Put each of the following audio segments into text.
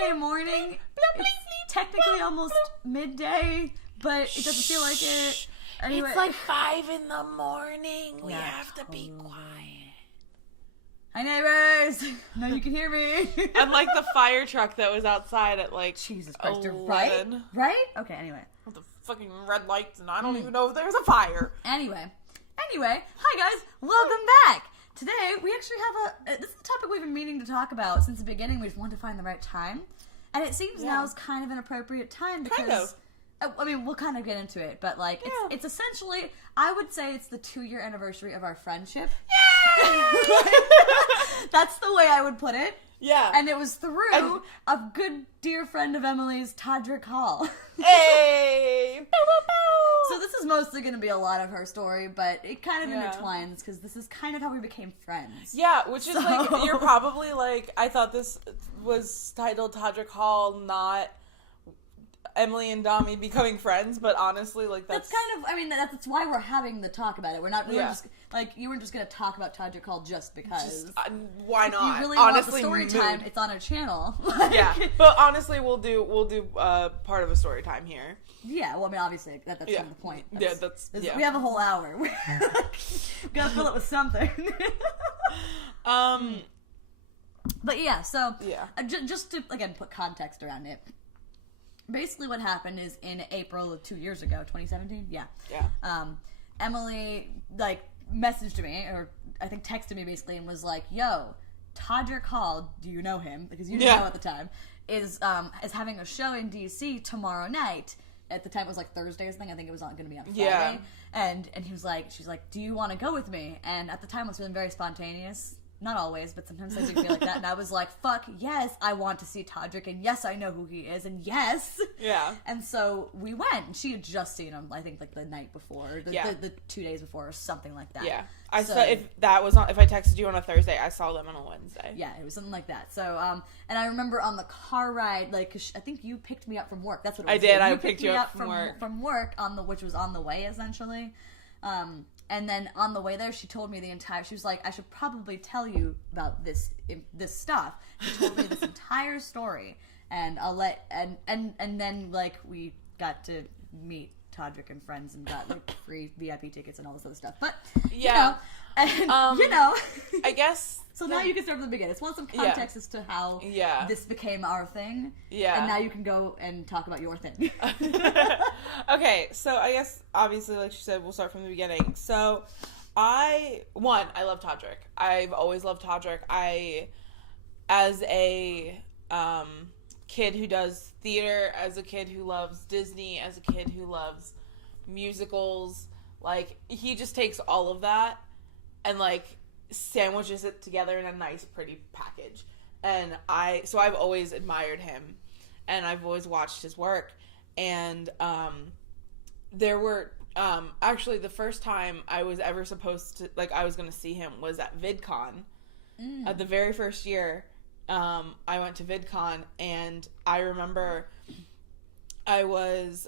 Sunday morning. It's technically almost midday, but it doesn't feel like it. Anyway. It's like 5 a.m. We have to be quiet. Hi, neighbors. Now you can hear me. And like the fire truck that was outside at like Jesus Christ, 11. Right? Okay, anyway. With the fucking red lights, and I don't even know if there's a fire. Anyway, hi guys, welcome back. Today we actually have this is a topic we've been meaning to talk about since the beginning. We just wanted to find the right time, and it seems now is kind of an appropriate time because I mean we'll kind of get into it, but like it's essentially, I would say it's the 2-year anniversary of our friendship. That's the way I would put it. Yeah. And it was through a good dear friend of Emily's, Todrick Hall. Hey! So this is mostly going to be a lot of her story, but it kind of intertwines because this is kind of how we became friends. Yeah, which is like, you're probably like, I thought this was titled Todrick Hall, not Emily and Domi becoming friends, but honestly, like that's kind of, I mean, that's why we're having the talk about it. We're not really just, like, you weren't just going to talk about Todrick Hall just because. Why not? If you really honestly, want the story time, it's on our channel. Yeah, but honestly, we'll do part of a story time here. Yeah, well, I mean, obviously, that's kind of the point. We have a whole hour. We gotta fill it with something. But yeah, so just to again put context around it. Basically, what happened is in April of 2 years ago, 2017. Yeah. Emily like messaged me, or I think texted me basically, and was like, "Yo, Todrick Hall, do you know him? Because you didn't know at the time. Is having a show in DC tomorrow night." At the time, it was like Thursday or something. I think it was going to be on Friday. Yeah. And he was like, she's like, "Do you want to go with me?" And at the time, I was feeling very spontaneous. Not always, but sometimes I do feel like that. And I was like, fuck, yes, I want to see Todrick. And yes, I know who he is. And yes. Yeah. And so we went. And she had just seen him, I think, like the night before. The 2 days before or something like that. Yeah. I saw, if I texted you on a Thursday, I saw them on a Wednesday. Yeah, it was something like that. So, and I remember on the car ride, like, 'cause I think you picked me up from work. That's what it was. I did. I picked you up from work. From work, which was on the way, essentially. And then on the way there, she told me she was like, I should probably tell you about this stuff. She told me this entire story, and and then, like, we got to meet Todrick and friends and got, like, free VIP tickets and all this other stuff. But, you know, I guess. So now you can start from the beginning. Just want some context as to how this became our thing. Yeah. And now you can go and talk about your thing. Okay, so I guess, obviously, like you said, we'll start from the beginning. So, I love Todrick. I've always loved Todrick. As a kid who does theater, as a kid who loves Disney, as a kid who loves musicals, like, he just takes all of that and, like, sandwiches it together in a nice, pretty package. And so I've always admired him, and I've always watched his work. And there were actually the first time I was ever supposed to, like, I was going to see him was at VidCon. At the very first year, I went to VidCon, and I remember I was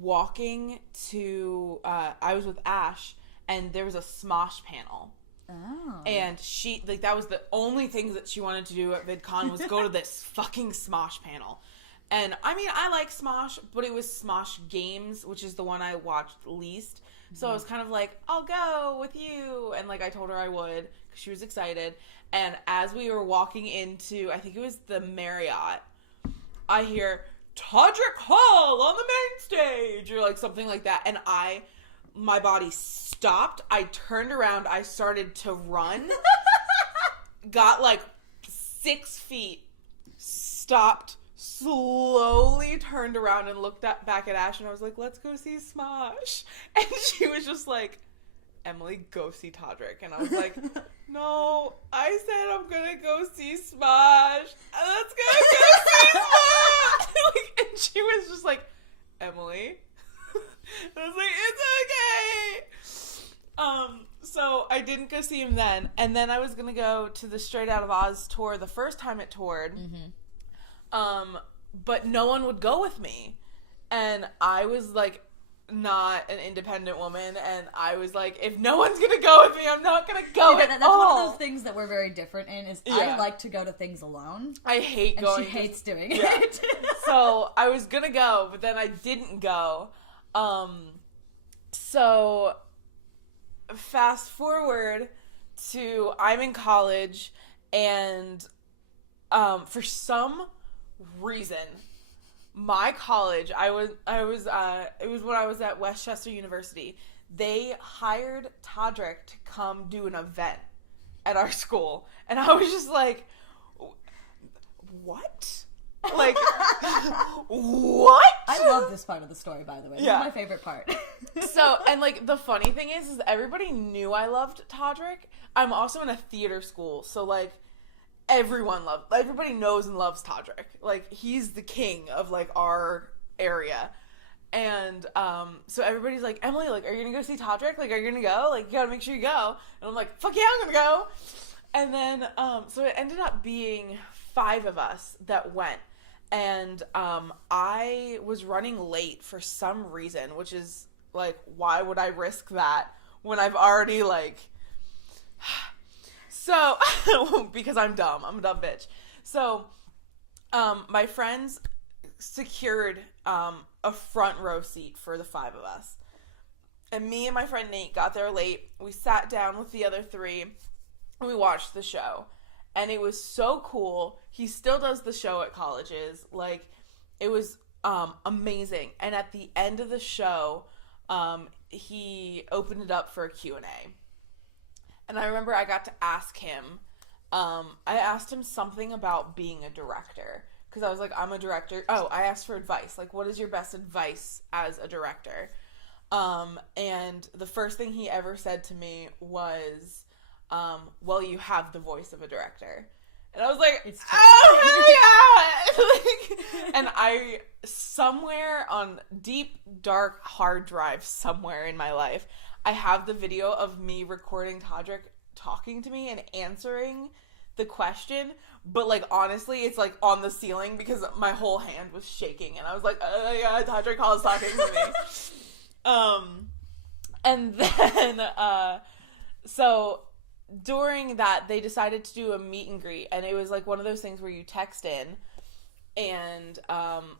walking to I was with Ash, and there was a Smosh panel. Oh. And she, like, that was the only thing that she wanted to do at VidCon was go to this fucking Smosh panel. And, I mean, I like Smosh, but it was Smosh Games, which is the one I watched least. So I was kind of like, I'll go with you. And, like, I told her I would because she was excited. And as we were walking into, I think it was the Marriott, I hear, Todrick Hall on the main stage, or, like, something like that. And my body stopped. I turned around. I started to run. Got like 6 feet. Stopped. Slowly turned around and looked back at Ash, and I was like, let's go see Smosh. And she was just like, Emily, go see Todrick. And I was like, no, I said I'm gonna go see Smosh. Let's go see Smosh. Like, and she was just like, Emily. I was like, it's okay. So I didn't go see him then, and then I was gonna go to the Straight Out of Oz tour the first time it toured. But no one would go with me, and I was like, not an independent woman, and I was like, if no one's gonna go with me, I'm not gonna go at that's all. one of those things that we're very different in, is I like to go to things alone. I hate going. And she hates doing it. So I was gonna go, but then I didn't go. So fast forward to I'm in college, and for some reason, my college, it was when I was at Westchester University. They hired Todrick to come do an event at our school, and I was just like, what? Like, what? I love this part of the story, by the way. This is my favorite part. So, and like, the funny thing is everybody knew I loved Todrick. I'm also in a theater school, so like, everybody knows and loves Todrick. Like, he's the king of like our area. And so everybody's like, Emily, like, are you gonna go see Todrick? Like, are you gonna go? Like, you gotta make sure you go. And I'm like, fuck yeah, I'm gonna go. And then so it ended up being 5 of us that went. And I was running late for some reason, which is like, why would I risk that when I've already like so because I'm dumb. I'm a dumb bitch. So my friends secured a front row seat for the 5 of us. And me and my friend Nate got there late. We sat down with the other 3 and we watched the show. And it was so cool. He still does the show at colleges. Like, it was amazing. And at the end of the show, he opened it up for a Q&A. And I remember I got to ask him, I asked him something about being a director. Because I was like, I'm a director. Oh, I asked for advice. Like, what is your best advice as a director? And the first thing he ever said to me was, well, you have the voice of a director. And I was like, oh, hell yeah! And I, somewhere on deep, dark hard drive somewhere in my life, I have the video of me recording Todrick talking to me and answering the question. But, like, honestly, it's, like, on the ceiling because my whole hand was shaking. And I was like, oh, yeah, Todrick Hall is talking to me. And then, so during that, they decided to do a meet and greet, and it was like one of those things where you text in, and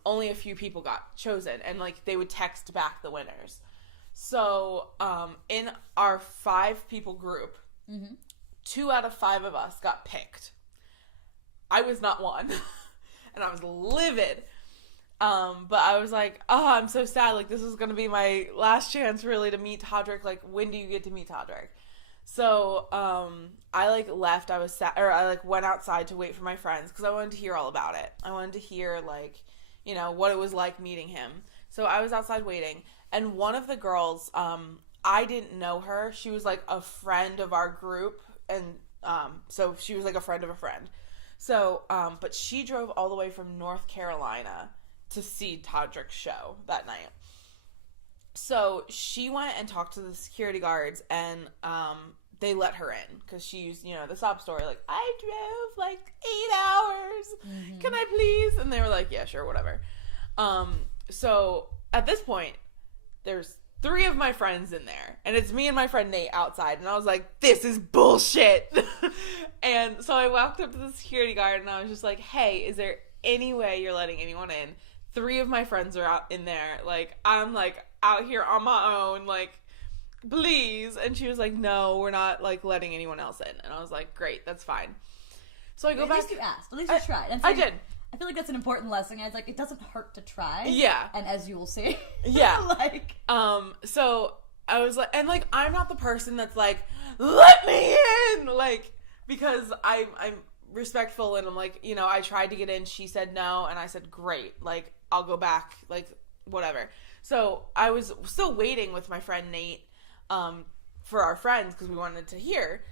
only a few people got chosen, and like they would text back the winners. So in our 5 people group, 2 out of 5 of us got picked. I was not one, and I was livid. But I was like, oh, I'm so sad. Like, this is gonna be my last chance really to meet Todrick. Like, when do you get to meet Todrick? So, I, like, left. I was sad, or I, like, went outside to wait for my friends because I wanted to hear all about it. I wanted to hear, like, you know, what it was like meeting him. So I was outside waiting, and one of the girls, I didn't know her. She was, like, a friend of our group, and, so she was, like, a friend of a friend. So, but she drove all the way from North Carolina to see Todrick's show that night. So she went and talked to the security guards, and they let her in because she used, you know, the sob story, like, I drove like 8 hours. Can I please? And they were like, yeah, sure, whatever. So at this point, there's 3 of my friends in there, and it's me and my friend Nate outside, and I was like, this is bullshit. And so I walked up to the security guard, and I was just like, hey, is there any way you're letting anyone in? 3 of my friends are out in there. Like, I'm, like, out here on my own, like, please. And she was like, no, we're not, like, letting anyone else in. And I was like, great, that's fine. So I go back. At least you asked. At least you tried. And I did. I feel like that's an important lesson. I was like, it doesn't hurt to try. Yeah. And as you will see. Yeah. Like. So I was like, and, like, I'm not the person that's like, let me in! Like, because I'm respectful, and I'm like, you know, I tried to get in, she said no, and I said, great, like, I'll go back, like, whatever. So I was still waiting with my friend Nate for our friends because we wanted to hear,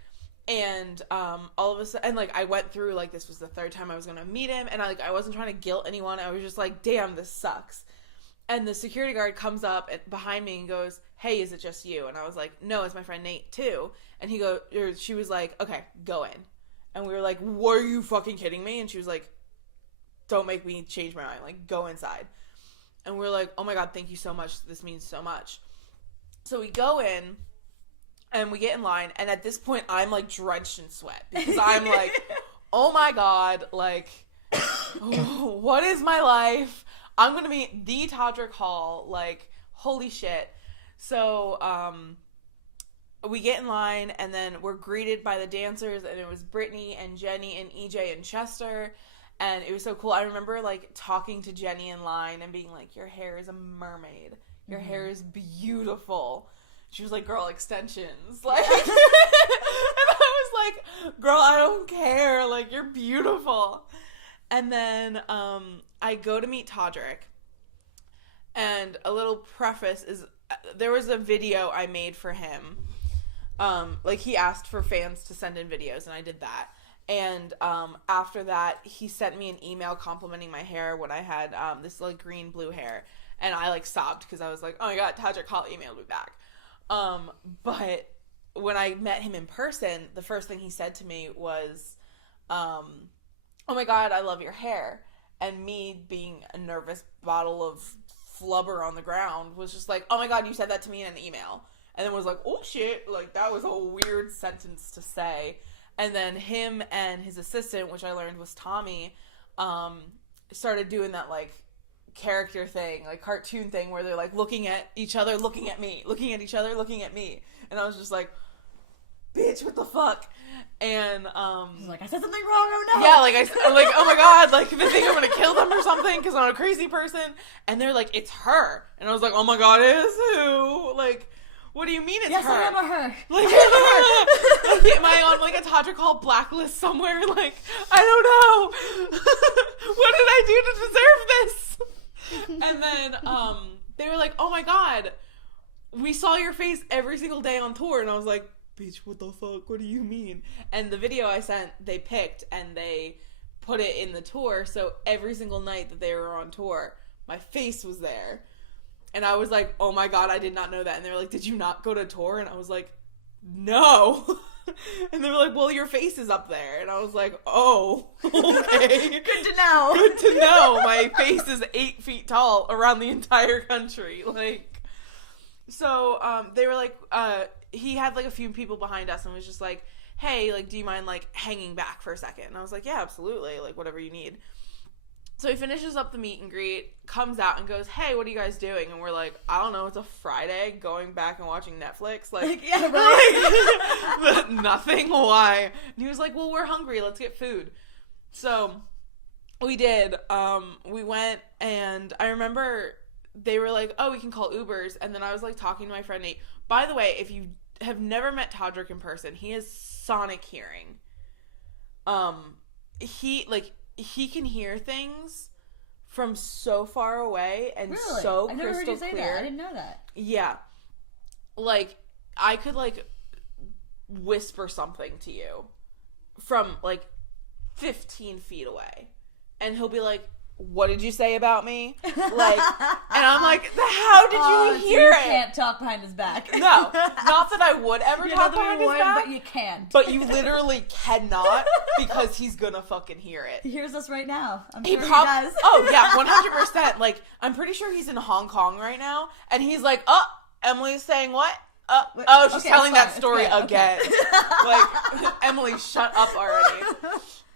and all of a sudden, and, like, I went through, like, this was the 3rd time I was gonna meet him, and I wasn't trying to guilt anyone. I was just like, damn, this sucks. And the security guard comes up behind me and goes, hey, is it just you? And I was like, no, it's my friend Nate too. And she was like, okay, go in. And we were like, were you fucking kidding me? And she was like, don't make me change my mind. Like, go inside. And we're like, oh my God, thank you so much. This means so much. So we go in and we get in line. And at this point, I'm like drenched in sweat because I'm like, oh my God, like, what is my life? I'm going to meet the Todrick Hall. Like, holy shit. So, we get in line and then we're greeted by the dancers, and it was Brittany and Jenny and EJ and Chester. And it was so cool. I remember, like, talking to Jenny in line and being like, your hair is a mermaid. Your hair is beautiful. She was like, girl, extensions. Like, and I was like, girl, I don't care. Like, you're beautiful. And then I go to meet Todrick. And a little preface is, there was a video I made for him. Like, he asked for fans to send in videos, and I did that. And after that, he sent me an email complimenting my hair when I had this like green blue hair, and I like sobbed because I was like, oh my God, Todrick Hall emailed me back. But when I met him in person, the first thing he said to me was, oh my God, I love your hair. And me being a nervous bottle of flubber on the ground was just like, oh my God, you said that to me in an email. And then was like, oh shit, like that was a weird sentence to say. And then him and his assistant, which I learned was Tommy, started doing that, like, character thing, like, cartoon thing, where they're, like, looking at each other, looking at me, looking at each other, looking at me. And I was just like, bitch, what the fuck? And, He's like, I said something wrong, oh no! Yeah, like, I'm like, oh my God, like, they think I'm gonna kill them or something, because I'm a crazy person. And they're like, it's her. And I was like, oh my God, it is who? Like, what do you mean it's her? Yes, I am a her. Like, am I on, like, a Todrick Hall blacklist somewhere? Like, I don't know. What did I do to deserve this? And then, they were like, oh my God, we saw your face every single day on tour. And I was like, bitch, what the fuck? What do you mean? And the video I sent, they picked, and they put it in the tour. So every single night that they were on tour, my face was there. And I was like, oh my God, I did not know that. And they were like, did you not go to tour? And I was like, no. And they were like, well, your face is up there. And I was like, oh, okay. Good to know. Good to know. My face is 8 feet tall around the entire country. Like, so they were like, he had like a few people behind us and was just like, hey, like, do you mind like hanging back for a second? And I was like, yeah, absolutely. Like, whatever you need. So he finishes up the meet and greet, comes out and goes, hey, what are you guys doing? And we're like, I don't know, it's a Friday, going back and watching Netflix. Like, yeah, right. But nothing, why? And he was like, well, we're hungry, let's get food. So we did. We went, and I remember they were like, oh, we can call Ubers. And then I was like talking to my friend Nate. By the way, if you have never met Todrick in person, he has sonic hearing. He can hear things from so far away and really? so I never heard you crystal say clear. that. I didn't know that. Yeah. Like, I could, like, whisper something to you from, like, 15 feet away. And he'll be like, what did you say about me? Like, and I'm like, how did you hear it? You can't talk behind his back. No, not that I would ever talk behind his back. But you can. But you literally cannot, because he's gonna fucking hear it. He hears us right now. I'm He sure he does. Oh yeah, 100%. Like, I'm pretty sure he's in Hong Kong right now, and he's like, oh, Emily's saying what? Oh, she's telling that story again. Like, Emily, shut up already.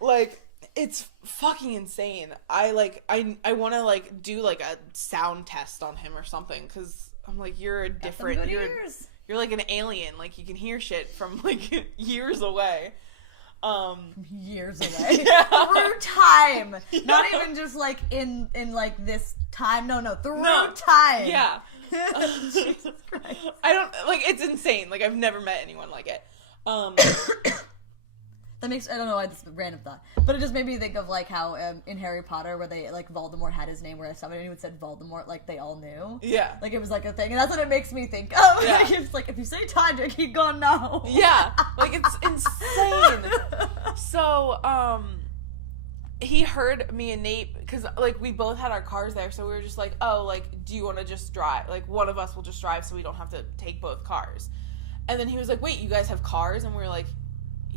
Like, it's fucking insane. I want to, like, do, like, a sound test on him or something, because I'm like, you're a different, you're like an alien. Like, you can hear shit from, like, years away. Years away. Yeah. Through time. Yeah. Not even just, like, in like, this time. No, through time. Yeah. Jesus Christ. I don't, like, it's insane. Like, I've never met anyone like it. That makes, I don't know why this is a random thought, but it just made me think of, like, how in Harry Potter, where they, like, Voldemort had his name, where if somebody would said Voldemort, like, they all knew. Yeah. Like, it was, like, a thing, and that's what it makes me think of. Yeah. It's like, if you say Todrick, he'd go, no. Yeah. Like, it's insane. So, he heard me and Nate, because, like, we both had our cars there, so we were just like, oh, like, do you want to just drive? Like, one of us will just drive so we don't have to take both cars. And then he was like, wait, you guys have cars? And we were like,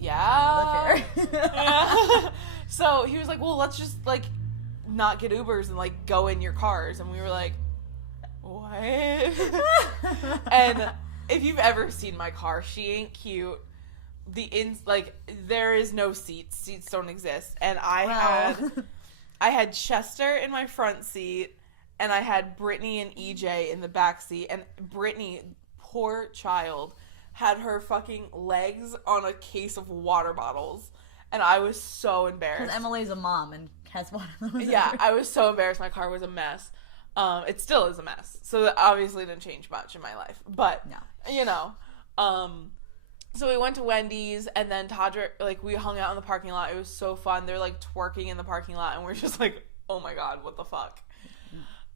yeah. Look here. Yeah. So he was like, well, let's just, like, not get Ubers and like go in your cars. And we were like, what? And if you've ever seen my car, she ain't cute. There is no seats don't exist. And I had Chester in my front seat, and I had Brittany and EJ in the back seat. And Brittany, poor child, had her fucking legs on a case of water bottles. And I was so embarrassed. Because Emily's a mom and has one of those. Yeah, I was so embarrassed. My car was a mess. It still is a mess. So that obviously didn't change much in my life. But, you know. So we went to Wendy's, and then Todrick, like, we hung out in the parking lot. It was so fun. They're, like, twerking in the parking lot, and we're just like, oh my god, what the fuck?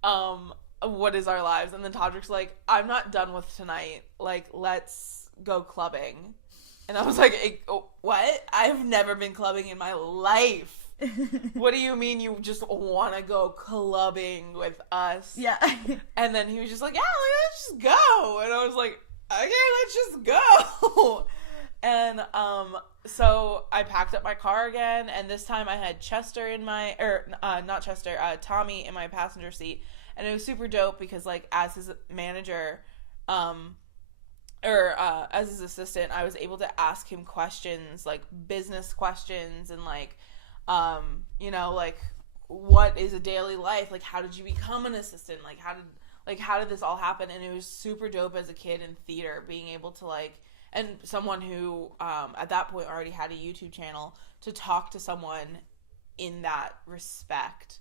What is our lives? And then Todrick's like, I'm not done with tonight. Like, let's go clubbing. And I was like, what? I've never been clubbing in my life. What do you mean you just want to go clubbing with us? Yeah. And then he was just like, yeah, let's just go. And I was like, okay, let's just go. And so I packed up my car again, and this time I had Chester in my, Tommy in my passenger seat. And it was super dope because, like, as his manager, as his assistant, I was able to ask him questions, like business questions, and like, you know, like, what is a daily life? Like, how did you become an assistant? Like, how did this all happen? And it was super dope as a kid in theater, being able to, like, and someone who, at that point already had a YouTube channel, to talk to someone in that respect,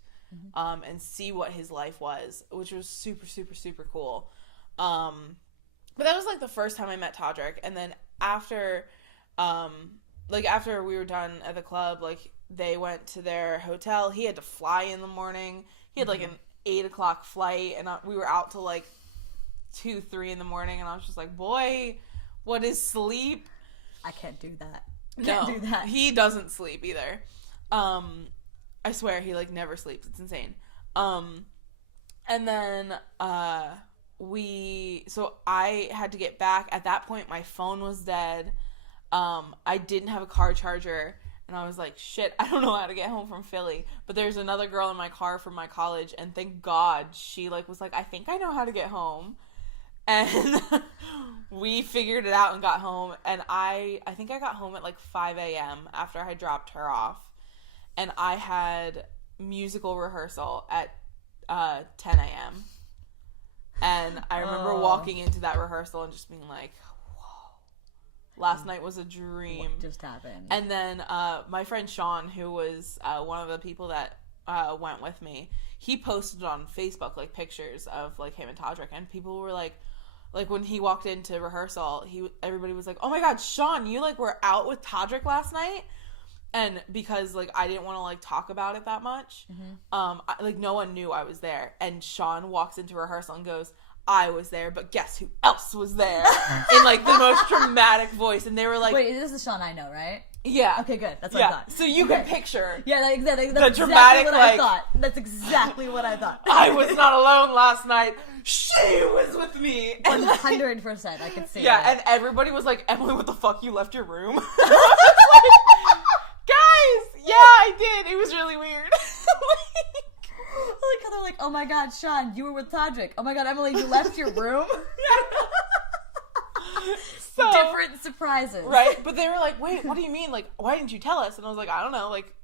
and see what his life was, which was super, super, super cool. But that was, like, the first time I met Todrick. And then after we were done at the club, like, they went to their hotel. He had to fly in the morning. He had, like, an 8 o'clock flight, and we were out till, like, 2, 3 in the morning, and I was just like, boy, what is sleep? I can't do that. Can't do that. He doesn't sleep either. I swear, he, like, never sleeps. It's insane. And then, so I had to get back. At that point, my phone was dead. I didn't have a car charger, and I was like, shit, I don't know how to get home from Philly. But there's another girl in my car from my college, and thank God she, like, was like, I think I know how to get home. And we figured it out and got home, and I think I got home at, like, 5 a.m. after I had dropped her off. And I had musical rehearsal at 10 a.m. And I remember walking into that rehearsal and just being like, whoa, last night was a dream. What just happened? And then my friend Sean, who was one of the people that went with me, he posted on Facebook, like, pictures of, like, him and Todrick, and people were like, when he walked into rehearsal, everybody was like, oh my god, Sean, you, like, were out with Todrick last night? And because, like, I didn't want to, like, talk about it that much, no one knew I was there. And Sean walks into rehearsal and goes, I was there, but guess who else was there? In, like, the most dramatic voice. And they were like... Wait, this is Sean I know, right? Yeah. Okay, good. That's what I thought. So you can picture... Yeah, that's the exactly dramatic, what like... I thought. That's exactly what I thought. I was not alone last night. She was with me. 100%. I could see Yeah, it. and everybody was like, Emily, what the fuck? You left your room? Guys, yeah, I did. It was really weird. Like, they're like, oh my god, Sean, you were with Todrick. Oh my god, Emily, you left your room? So, different surprises. Right? But they were like, wait, what do you mean? Like, why didn't you tell us? And I was like, I don't know. Like,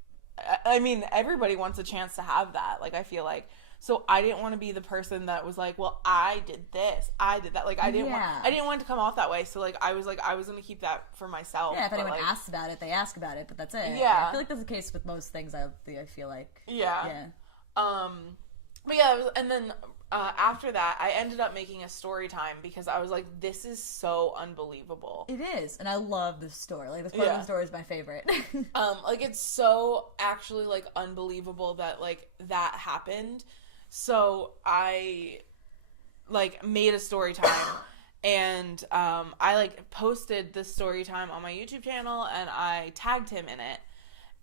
I mean, everybody wants a chance to have that. Like, I feel like. So I didn't want to be the person that was like, well, I did this, I did that. Like, I didn't want it to come off that way. So, like, I was going to keep that for myself. Yeah, if anyone asks about it, they ask about it, but that's it. Yeah. I feel like that's the case with most things, I feel like. Yeah. Yeah. But yeah, and then after that, I ended up making a story time because I was like, this is so unbelievable. It is, and I love this story. Like, this part of the story is my favorite. Like, it's so actually, like, unbelievable that, like, that happened. So I, like, made a story time, and I, like, posted this story time on my YouTube channel, and I tagged him in it,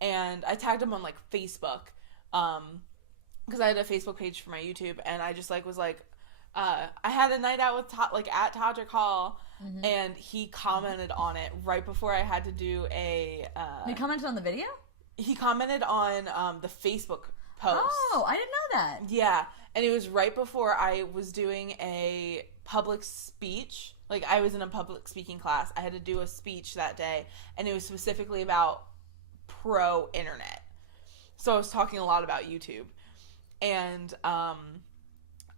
and I tagged him on, like, Facebook, because I had a Facebook page for my YouTube, and I just, like, was like, I had a night out with, at Todrick Hall, and he commented on it right before I had to do a... He commented on the video? He commented on the Facebook post. Oh, I didn't know that. Yeah, and it was right before I was doing a public speech. Like, I was in a public speaking class. I had to do a speech that day, and it was specifically about pro-internet. So I was talking a lot about YouTube. And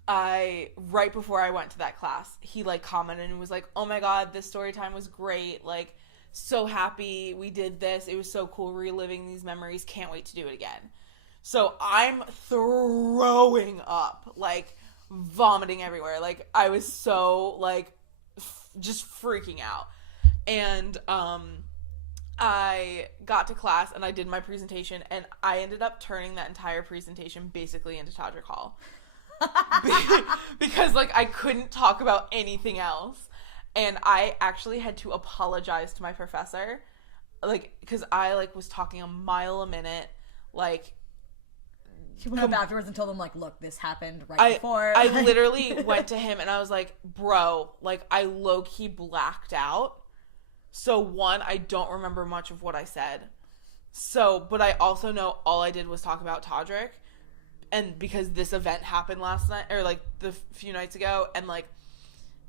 right before I went to that class, he, like, commented and was like, oh my god, this story time was great. Like, so happy we did this. It was so cool reliving these memories. Can't wait to do it again. So I'm throwing up, like, vomiting everywhere. Like, I was so, like, just freaking out. And I got to class and I did my presentation, and I ended up turning that entire presentation basically into Todrick Hall. Because, like, I couldn't talk about anything else. And I actually had to apologize to my professor, like, because I, like, was talking a mile a minute, like. She went up afterwards and told him, like, look, this happened before. I literally went to him and I was like, bro, like, I low-key blacked out. So, one, I don't remember much of what I said. So, but I also know all I did was talk about Todrick. And because this event happened last night, or, like, the few nights ago, and, like,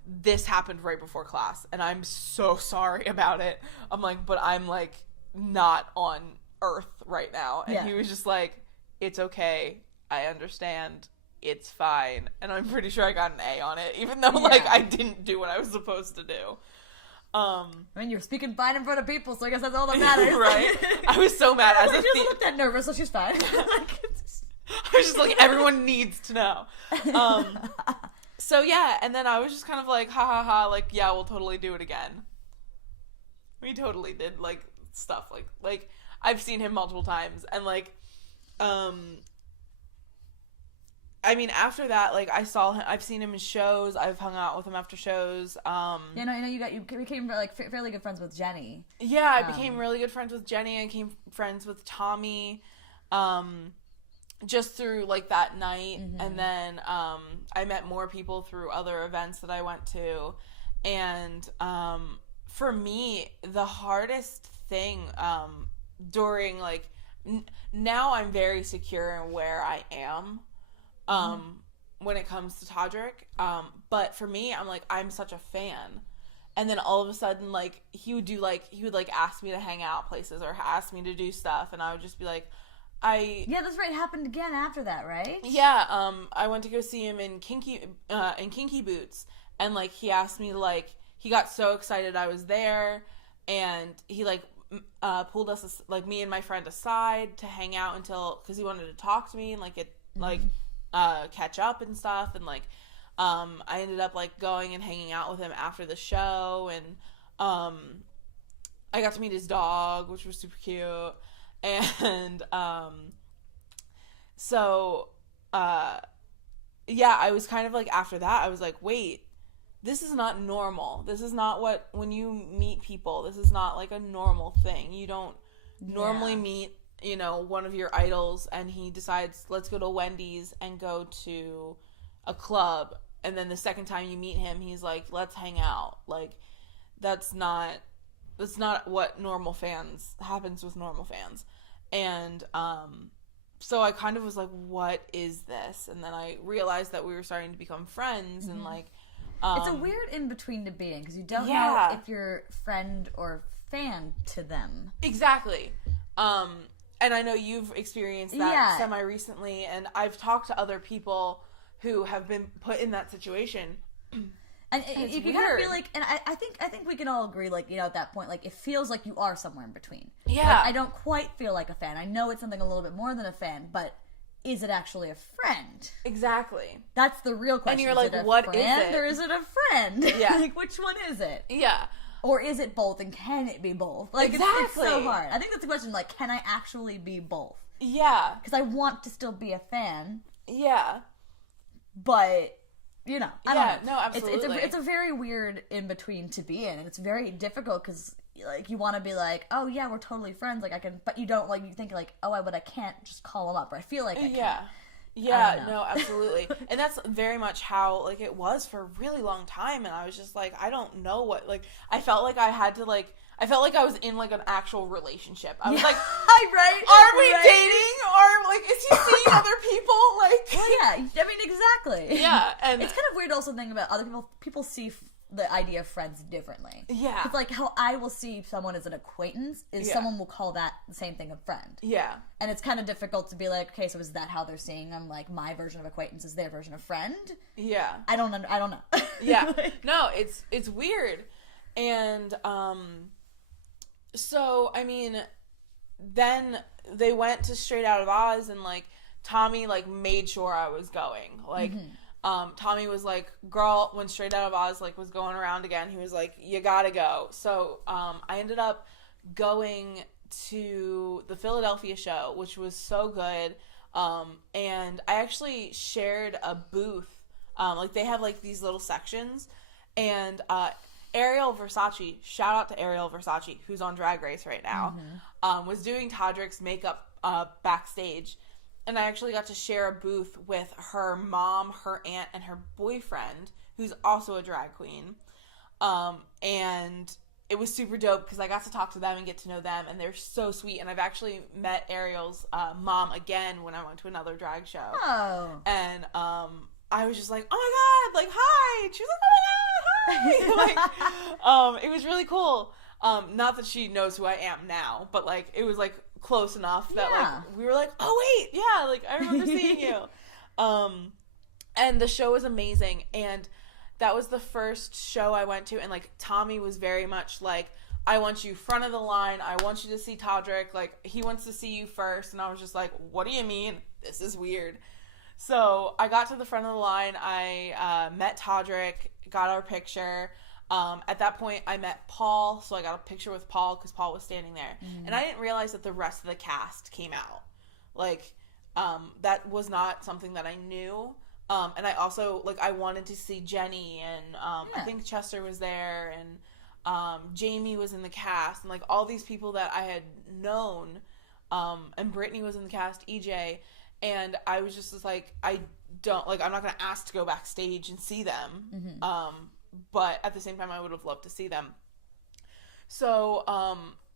this happened right before class. And I'm so sorry about it. I'm like, but I'm, like, not on Earth right now. And he was just like, it's okay. I understand. It's fine. And I'm pretty sure I got an A on it, even though, like, I didn't do what I was supposed to do. I mean, you're speaking fine in front of people, so I guess that's all that matters. Right? I was so mad. She doesn't look that nervous, so she's fine. I was just like, everyone needs to know. So, yeah, and then I was just kind of like, ha ha ha, like, yeah, we'll totally do it again. We totally did, like, stuff. Like I've seen him multiple times, and, like, I mean, after that, like, I've seen him in shows, I've hung out with him after shows, I know you became, like, fairly good friends with Jenny. Yeah, I became really good friends with Jenny, I became friends with Tommy, just through, like, that night, and then, I met more people through other events that I went to, and, for me, the hardest thing, during, like, now I'm very secure in where I am, when it comes to Todrick, but for me, I'm like, I'm such a fan, and then all of a sudden, like, he would ask me to hang out places, or ask me to do stuff, and I would just be like, yeah, that's right, it happened again after that, right? Yeah, I went to go see him in Kinky Boots, and, like, he asked me, like, he got so excited I was there, and he, like, pulled us, like, me and my friend aside to hang out because he wanted to talk to me and, like, catch up and stuff, and, like, I ended up, like, going and hanging out with him after the show, and I got to meet his dog, which was super cute, and yeah, I was kind of, like, after that, I was like, wait, this is not normal. This is not when you meet people, this is not, like, a normal thing. You don't normally meet, you know, one of your idols and he decides, let's go to Wendy's and go to a club. And then the second time you meet him, he's like, let's hang out. Like, that's not what happens with normal fans. And, so I kind of was like, what is this? And then I realized that we were starting to become friends and, like, it's a weird in-between to be in, because you don't know if you're friend or fan to them. Exactly. And I know you've experienced that semi-recently, and I've talked to other people who have been put in that situation. And you kind of feel like, and I think we can all agree, like, you know, at that point, like, it feels like you are somewhere in between. Yeah. Like, I don't quite feel like a fan. I know it's something a little bit more than a fan, but is it actually a friend? Exactly. That's the real question. And you're like, what is it? Or is it a friend? Yeah. Like, which one is it? Yeah. Or is it both, and can it be both? Like, exactly. It's so hard. I think that's the question, like, can I actually be both? Yeah. Because I want to still be a fan. Yeah. But, you know, I don't know. No, absolutely. It's a very weird in-between to be in, and it's very difficult, because, like, you want to be like, oh, yeah, we're totally friends, like, I can, but you don't, like, you think, like, oh, but I can't just call him up, or I feel like I can. Yeah, no, absolutely. And that's very much how, like, it was for a really long time, and I was just like, I don't know what, like, I felt like I had to, like, I felt like I was in, like, an actual relationship. I was like, right? Are we dating? Or, like, is he seeing other people? Like, yeah, I mean, exactly. Yeah, and it's kind of weird also thinking about other people see the idea of friends differently. Yeah. It's like how I will see someone as an acquaintance is someone will call that the same thing a friend. Yeah. And it's kind of difficult to be like, okay, so is that how they're seeing them? Like, my version of acquaintance is their version of friend? Yeah. I don't know. Yeah. No, it's weird. And, so, I mean, then they went to Straight Out of Oz, and, like, Tommy, like, made sure I was going. Like, Tommy was like, girl, when Straight Out of Oz, like, was going around again, he was like, you gotta go. So, I ended up going to the Philadelphia show, which was so good. And I actually shared a booth. Like, they have, like, these little sections. And, Ariel Versace, shout out to Ariel Versace, who's on Drag Race right now, was doing Todrick's makeup, backstage. And I actually got to share a booth with her mom, her aunt, and her boyfriend, who's also a drag queen. And it was super dope because I got to talk to them and get to know them, and they're so sweet. And I've actually met Ariel's mom again when I went to another drag show. Oh. And I was just like, oh my God, like, hi. And she was like, oh my God, hi. Like, it was really cool. Not that she knows who I am now, but, like, it was, like, close enough that like we were like, oh wait, yeah, like I remember seeing you. And the show was amazing, and that was the first show I went to, and like Tommy was very much like, I want you front of the line, I want you to see Todrick, like he wants to see you first. And I was just like, what do you mean? This is weird. So I got to the front of the line, I met Todrick, got our picture. At that point, I met Paul, so I got a picture with Paul because Paul was standing there. And I didn't realize that the rest of the cast came out. Like, that was not something that I knew. And I also, like, I wanted to see Jenny, and I think Chester was there, and Jamie was in the cast, and, like, all these people that I had known, and Brittany was in the cast, EJ, and I was just like, I'm not going to ask to go backstage and see them. But at the same time, I would have loved to see them. So,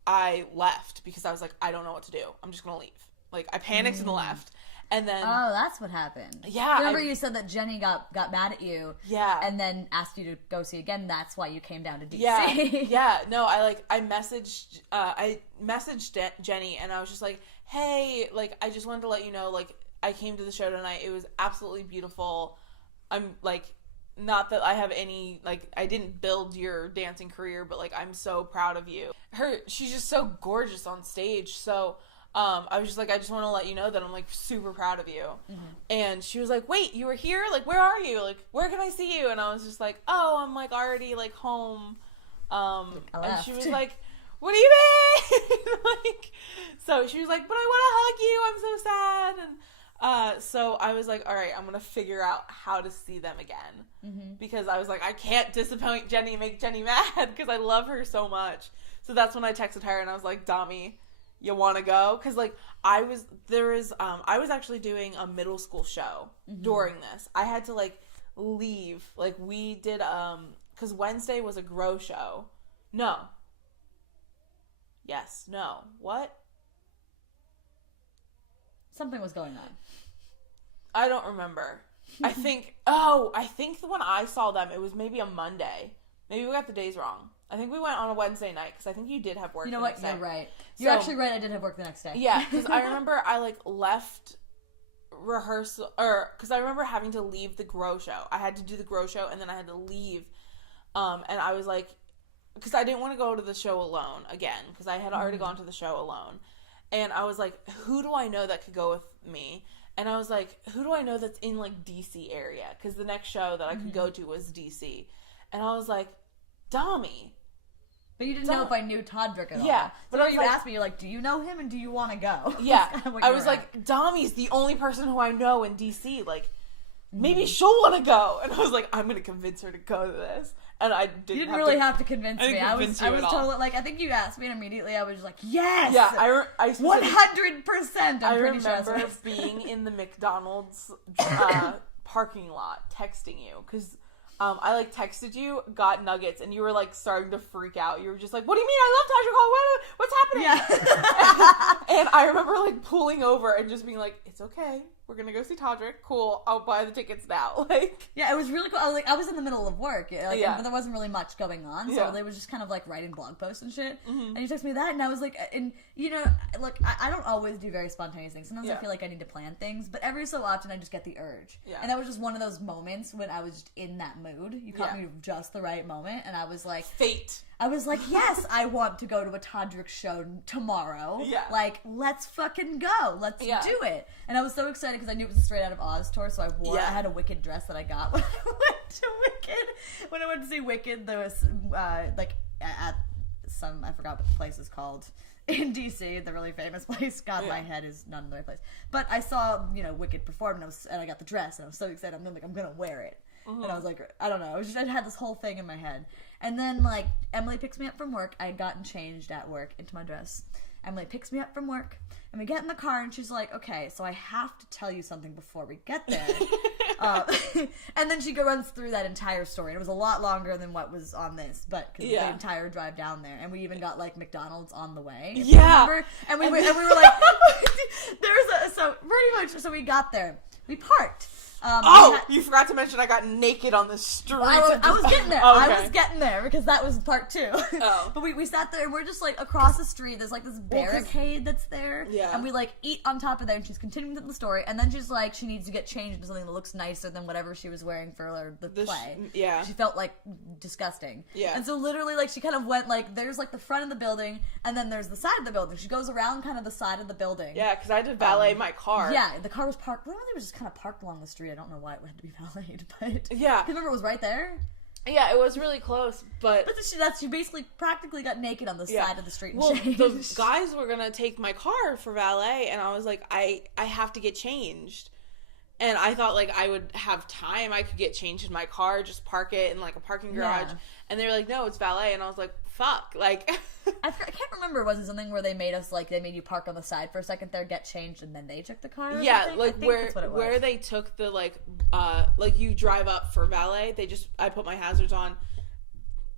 I left because I was like, I don't know what to do. I'm just going to leave. Like, I panicked and left. And then... Oh, that's what happened. Yeah. Remember you said that Jenny got mad at you. Yeah. And then asked you to go see again. That's why you came down to DC. Yeah. Yeah. No, I messaged Jenny, and I was just like, hey, like, I just wanted to let you know, like, I came to the show tonight. It was absolutely beautiful. I'm, like... Not that I have any, like, I didn't build your dancing career, but, like, I'm so proud of you. She's just so gorgeous on stage, so, I was just like, I just want to let you know that I'm, like, super proud of you. And she was like, wait, you were here? Like, where are you? Like, where can I see you? And I was just like, oh, I'm, like, already, like, home. And she was like, what do you mean? Like, so she was like, but I want to hug you, I'm so sad. And so I was like, all right, I'm going to figure out how to see them again. Because I was like, I can't disappoint Jenny and make Jenny mad because I love her so much. So that's when I texted her and I was like, Domi, you want to go? Because, like, I was actually doing a middle school show during this. I had to, like, leave. Like, we did, because Wednesday was a grow show. No. Yes. No. What? Something was going on. I don't remember. I think when I saw them, it was maybe a Monday. Maybe we got the days wrong. I think we went on a Wednesday night because I think you did have work. You know the what? next You're day. right. You're actually right. I did have work the next day. Yeah, because I remember I like left rehearsal, or because I remember having to leave the grow show. I had to do the grow show and then I had to leave. And I was like, because I didn't want to go to the show alone again because I had already gone to the show alone. And I was like, who do I know that could go with me? And I was like, who do I know that's in, like, D.C. area? Because the next show that I could go to was D.C. And I was like, Domi. But you didn't know if I knew Todrick at all. Yeah. But you asked me, you're like, do you know him and do you want to go? Yeah. I was like, Domi's the only person who I know in D.C. Like, maybe she'll want to go. And I was like, I'm going to convince her to go to this. And I didn't. You didn't really have to convince me. I was totally like, I think you asked me, and immediately I was just like, yes. Yeah, I 100%. I remember being in the McDonald's parking lot texting you because I like texted you, got nuggets, and you were like starting to freak out. You were just like, "What do you mean? I love Todrick Hall. What's happening?" Yeah. And I remember like pulling over and just being like, "It's okay. We're gonna go see Todrick. Cool. I'll buy the tickets now." Like, yeah, it was really cool. I was in the middle of work, like, but there wasn't really much going on, so they was just kind of like writing blog posts and shit. And you texted me that, and I was like, and you know, look, I don't always do very spontaneous things. Sometimes I feel like I need to plan things, but every so often I just get the urge. Yeah. And that was just one of those moments when I was just in that mood. You caught me just the right moment, and I was like, fate. I was like, yes, I want to go to a Todrick show tomorrow. Yeah. Like, let's fucking go. Let's do it. And I was so excited because I knew it was a Straight Out of Oz tour, so I had a Wicked dress that I got when I went to Wicked. When I went to see Wicked, there was, like, at some, I forgot what the place is called, in DC, the really famous place. God, my head is not in the right place. But I saw, you know, Wicked perform, and I got the dress, and I was so excited. I'm going to wear it. And I was like, I don't know. I had this whole thing in my head. And then, like, Emily picks me up from work. I had gotten changed at work into my dress. Emily picks me up from work, and we get in the car, and she's like, okay, so I have to tell you something before we get there. And then she runs through that entire story. And it was a lot longer than what was on this, but because the entire drive down there. And we even got, like, McDonald's on the way. Yeah. And we were like, so pretty much, so we got there. We parked. You forgot to mention I got naked on the street. I was getting there. Oh, okay. I was getting there because that was part 2. Oh. But we sat there and we're just like across the street. There's like this barricade that's there. Yeah. And we like eat on top of there, and she's continuing the story. And then she's like, she needs to get changed into something that looks nicer than whatever she was wearing for the play. She felt like disgusting. Yeah. And so literally like she kind of went like, there's like the front of the building and then there's the side of the building. She goes around kind of the side of the building. Yeah, because I had to valet my car. Yeah, the car was parked. Literally it was just kind of parked along the street. I don't know why it had to be valeted, but yeah, remember it was right there. Yeah, it was really close, but she basically practically got naked on the side of the street. And the guys were gonna take my car for valet, and I was like, I have to get changed, and I thought like I would have time. I could get changed in my car, just park it in like a parking garage, and they were like, no, it's valet, and I was like, fuck, like. I can't remember. Was it something where they made you park on the side for a second there, get changed, and then they took the car? Yeah, like where they took the like you drive up for valet. I put my hazards on.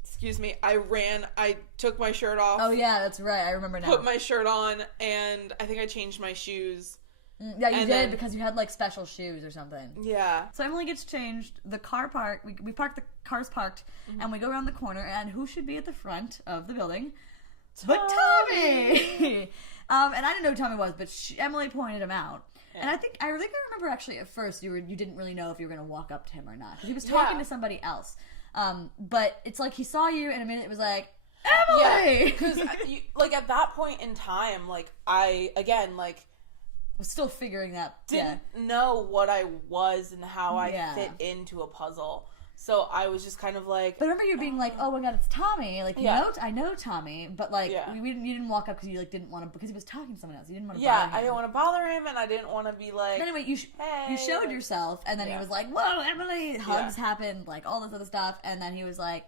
Excuse me. I took my shirt off. Oh yeah, that's right. I remember now. Put my shirt on, and I think I changed my shoes. Yeah, you did because you had like special shoes or something. Yeah. So Emily gets changed. The car parked. We parked, the car's parked, and we go around the corner. And who should be at the front of the building? But Tommy. And I didn't know who Tommy was, but Emily pointed him out. Yeah. And I think I remember actually at first you didn't really know if you were going to walk up to him or not. He was talking to somebody else. But it's like he saw you and immediately was like, Emily! Because like at that point in time, like I was still figuring that. Didn't know what I was and how I fit into a puzzle. So I was just kind of like. But remember you being like, "Oh my god, it's Tommy!" Like I know Tommy, but like you didn't walk up because you like didn't want to because he was talking to someone else. You didn't want to. Yeah, I didn't want to bother him, and I didn't want to be like. But anyway, you showed yourself, and then he was like, "Whoa, Emily!" Hugs happened, like all this other stuff, and then he was like,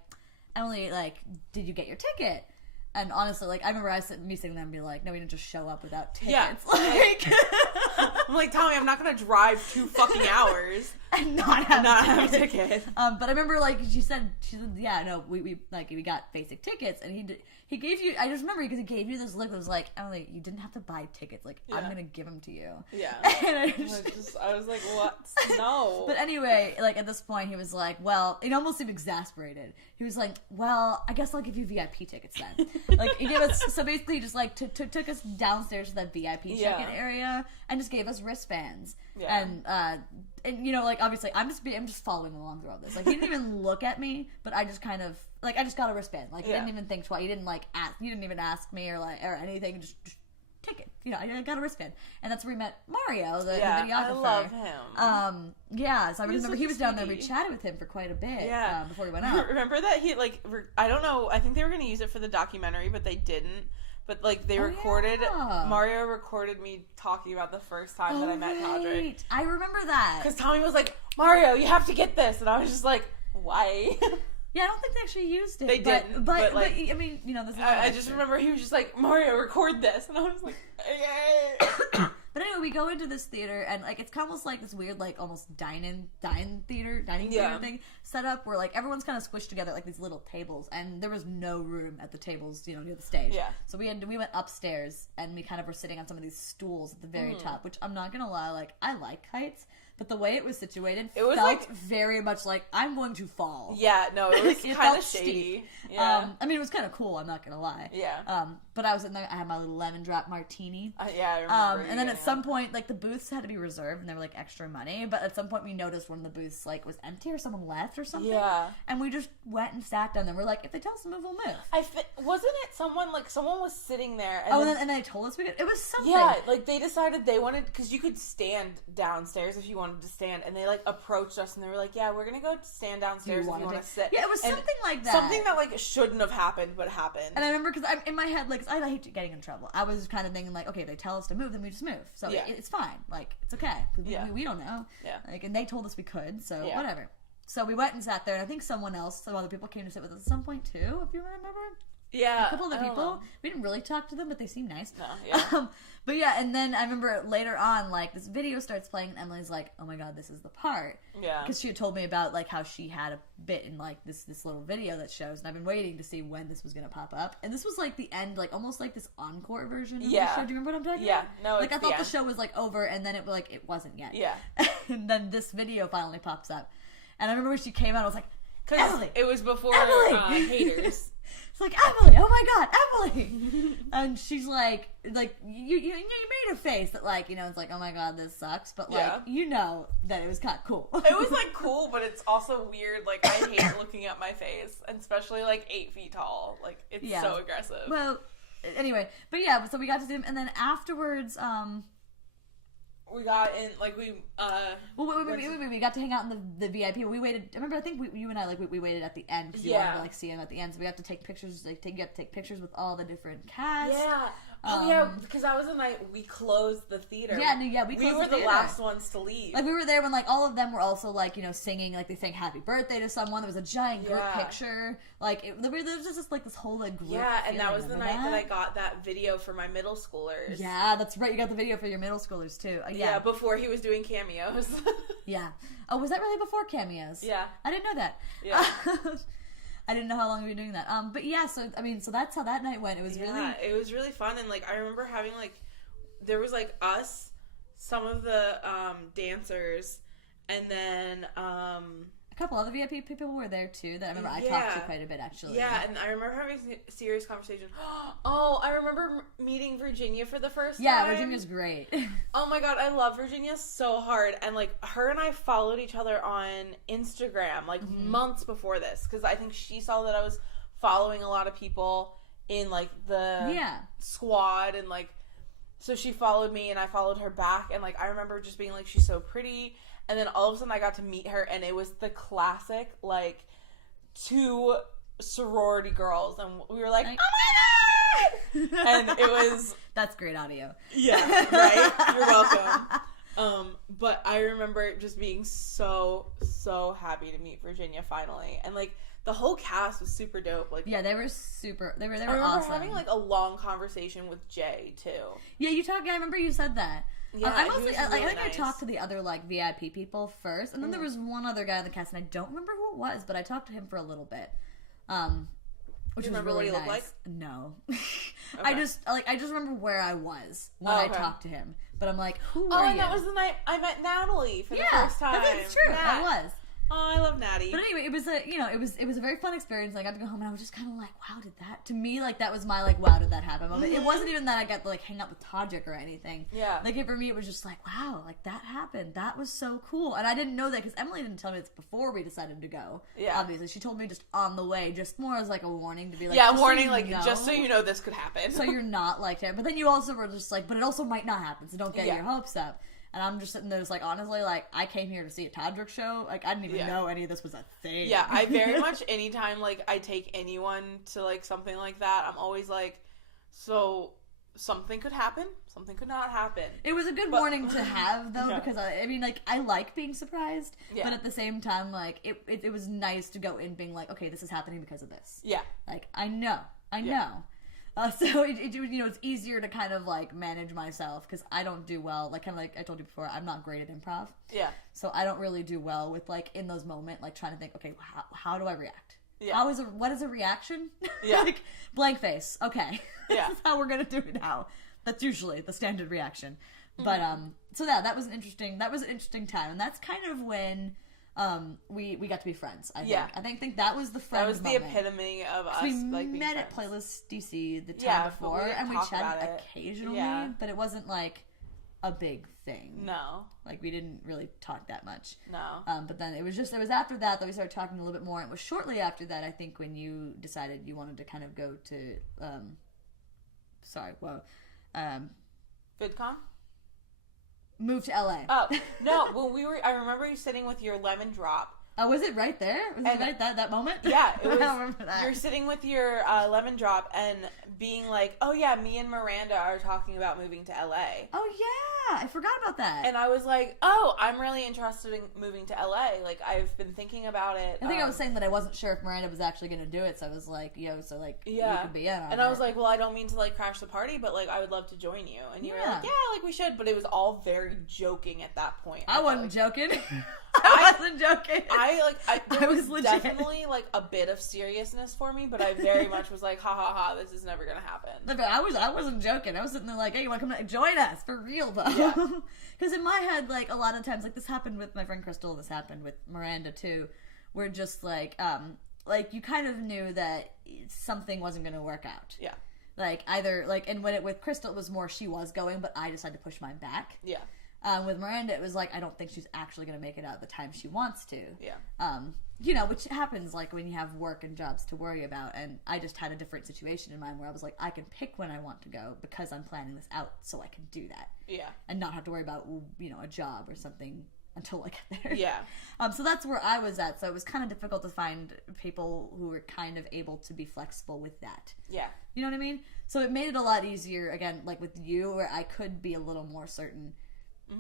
"Emily, like, did you get your ticket?" And honestly, like, I remember me sitting there and be like, no, we didn't just show up without tickets. Yeah. Like, I'm like, Tommy, I'm not going to drive 2 fucking hours and not have a ticket. But I remember, like, she said, yeah, no, we got basic tickets. And he gave you, I just remember because he gave you this look that was like, Emily, you didn't have to buy tickets. Like, I'm going to give them to you. Yeah. And I was like, what? No. But anyway, like, at this point, he was like, well, it almost seemed exasperated. He was like, well, I guess I'll give you VIP tickets then. Like, he gave us, so basically he just, like, took us downstairs to that VIP check-in area and just gave us wristbands. Yeah. And you know, like, obviously, I'm just following along through all this. Like, he didn't even look at me, but I just kind of, like, I just got a wristband. Like, he didn't even think twice. He didn't, like, he didn't even ask me or anything. Just take it. You know, I got a wristband. And that's where we met Mario, the videographer. I love him. Yeah, so I remember he was down there. We chatted with him for quite a bit before we went out. Remember that he, like, I don't know, I think they were going to use it for the documentary, but they didn't. But, like, they Mario recorded me talking about the first time that I met Todrick. I remember that. Because Tommy was like, Mario, you have to get this. And I was just like, why? Yeah, I don't think they actually used it. They didn't. But like, I mean, you know, this is I just remember he was just like, Mario, record this. And I was like, okay. But anyway, we go into this theater, and like it's almost like this weird, like almost dining theater thing set up where like everyone's kind of squished together like these little tables, and there was no room at the tables, near the stage. Yeah. So we went upstairs, and we kind of were sitting on some of these stools at the very top, which I'm not gonna lie, like I like heights. But the way it was situated felt like, very much like I'm going to fall. Yeah, no, it was kind of shady. Yeah. I mean, it was kind of cool, I'm not going to lie. Yeah. But I was in there, I had my little lemon drop martini. Yeah, I remember. And then at some point, like, the booths had to be reserved, and they were, like, extra money. But at some point, we noticed one of the booths, like, was empty or someone left or something. Yeah. And we just went and sat down there. We're like, if they tell us to move, we'll move. Wasn't it someone was sitting there. And and they told us we could. It was something. Yeah, like, they decided they wanted, because you could stand downstairs if you wanted to stand, and they, like, approached us, and they were like, yeah, we're going to go stand downstairs if you want to sit. Yeah, it was something like that. Something that, like, shouldn't have happened, but happened. And I remember, because I'm in my head, like, I hate getting in trouble. I was kind of thinking, like, okay, they tell us to move, then we just move. So it's fine. Like, it's okay. Because we don't know. Yeah. Like, and they told us we could, so whatever. So we went and sat there, and I think some other people came to sit with us at some point, too, if you remember. Yeah. A couple other people. We didn't really talk to them, but they seemed nice. No, yeah. But yeah, and then I remember later on, like, this video starts playing, and Emily's like, oh my god, this is the part. Yeah. Because she had told me about, like, how she had a bit in, like, this little video that shows, and I've been waiting to see when this was going to pop up. And this was, like, the end, like, almost like this encore version of the show. Do you remember what I'm talking about? Yeah. No, like, I thought the show was, like, over, and then it wasn't yet. Yeah. And then this video finally pops up. And I remember when she came out, I was like, Emily! It was before Haters. It's like, Emily, oh my god, Emily! And she's like you made a face that, like, it's like, oh my god, this sucks, but, like, you know that it was kind of cool. It was, like, cool, but it's also weird. Like, I hate looking at my face, and especially, like, 8 feet tall. Like, it's so aggressive. Well, anyway, but yeah, so we got to see him, and then afterwards, we got in, like, we got to hang out in the VIP. We waited. I remember, I think you and I, like, we waited at the end because you wanted to, like, see him at the end. So we got to take pictures. Like, you got to take pictures with all the different cast. Yeah. Oh yeah, because that was the night we closed the theater. Yeah, we closed the theater. We were the last ones to leave. Like, we were there when, like, all of them were also, like, singing, like, they sang happy birthday to someone. There was a giant group picture. Like, there was just, like, this whole, like, group. Yeah, and that was the night that I got that video for my middle schoolers. Yeah, that's right. You got the video for your middle schoolers, too. Yeah, before he was doing cameos. Yeah. Oh, was that really before cameos? Yeah. I didn't know that. Yeah. I didn't know how long we were doing that. But yeah, so that's how that night went. It was it was really fun, and, like, I remember having, like, there was, like, us, some of the dancers, and then a couple other VIP people were there too that I remember I talked to quite a bit, actually. Yeah, and I remember having a serious conversation. Oh, I remember meeting Virginia for the first time. Yeah, Virginia's great. Oh my god, I love Virginia so hard. And, like, her and I followed each other on Instagram, like, months before this, because I think she saw that I was following a lot of people in, like, the squad, and, like, so she followed me and I followed her back, and, like, I remember just being like, she's so pretty. And then all of a sudden I got to meet her, and it was the classic, like, 2 sorority girls, and we were like, oh my god! And it was... That's great audio. Yeah, right? You're welcome. But I remember just being so, so happy to meet Virginia finally. And, like, the whole cast was super dope. Like, yeah, they were super. They were awesome. I remember having, like, a long conversation with Jay, too. Yeah, I remember you said that. Yeah, I think I talked to the other, like, VIP people first, and then there was one other guy in the cast, and I don't remember who it was, but I talked to him for a little bit. Which you remember really what he looked like? No. Okay. I just remember where I was when I talked to him, but I'm like, who are you? Oh, and that was the night I met Natalie for the first time. That's true. I was. Oh, I love Natty. But anyway, it was a very fun experience. I got to go home, and I was just kind of like, wow, to me, like, that was my, like, wow, did that happen moment. It wasn't even that I got to, like, hang out with Todrick or anything. Yeah. Like, for me, it was just like, wow, like, that happened. That was so cool. And I didn't know that, because Emily didn't tell me this before we decided to go. Yeah. Obviously. She told me just on the way, just more as, like, a warning to be like, yeah, warning, like, just so you know this could happen. So you're not like him. But then you also were just like, but it also might not happen, so don't get your hopes up. And I'm just sitting there just like, honestly, like, I came here to see a Todrick show. Like, I didn't even know any of this was a thing. Yeah, I very much, anytime, like, I take anyone to, like, something like that, I'm always like, so something could happen, something could not happen. It was a good warning to have, though, because, I mean, like, I like being surprised, but at the same time, like, it was nice to go in being like, okay, this is happening because of this. Yeah. Like, I know. So it's easier to kind of like manage myself because I don't do well. Like kind of like I told you before, I'm not great at improv. Yeah. So I don't really do well with like in those moments, like trying to think, okay, how do I react? Yeah. What is a reaction? Yeah. Like blank face. Okay. Yeah. This is how we're gonna do it now. That's usually the standard reaction. But so that was an interesting time, and that's kind of when we got to be friends. I think that was the friend. That was the epitome of us. We like being met friends. at Playlist DC the time before, and we chatted occasionally, but it wasn't like a big thing. No, like we didn't really talk that much. No. But then it was after that we started talking a little bit more. And it was shortly after that, I think, when you decided you wanted to kind of go to VidCon. Move to LA. Oh no! When I remember you sitting with your lemon drop. Oh, was it right there? Was it right that moment? Yeah, it was. I don't remember that. You're sitting with your lemon drop and being like, "Oh yeah, me and Miranda are talking about moving to LA." Oh yeah, I forgot about that. And I was like, "Oh, I'm really interested in moving to LA. Like, I've been thinking about it." I think I was saying that I wasn't sure if Miranda was actually going to do it, so I was like, you could be in on and it. I was like, "Well, I don't mean to like crash the party, but like I would love to join you." And you were like, "Yeah, like we should," but it was all very joking at that point. I wasn't joking. I wasn't joking. There was legit. Definitely like a bit of seriousness for me, but I very much was like, ha ha ha, this is never gonna happen. Look, I wasn't joking. I was sitting there like, hey, you want to come join us for real though? Yeah. Because in my head, like a lot of times, like this happened with my friend Crystal. This happened with Miranda too. We're just like you kind of knew that something wasn't gonna work out. Yeah. Like either like, and with Crystal, it was more she was going, but I decided to push mine back. Yeah. With Miranda, it was like, I don't think she's actually going to make it out the time she wants to. Yeah. Which happens like when you have work and jobs to worry about. And I just had a different situation in mind where I was like, I can pick when I want to go because I'm planning this out so I can do that. Yeah. And not have to worry about, a job or something until I get there. Yeah. So that's where I was at. So it was kind of difficult to find people who were kind of able to be flexible with that. Yeah. You know what I mean? So it made it a lot easier, again, like with you, where I could be a little more certain.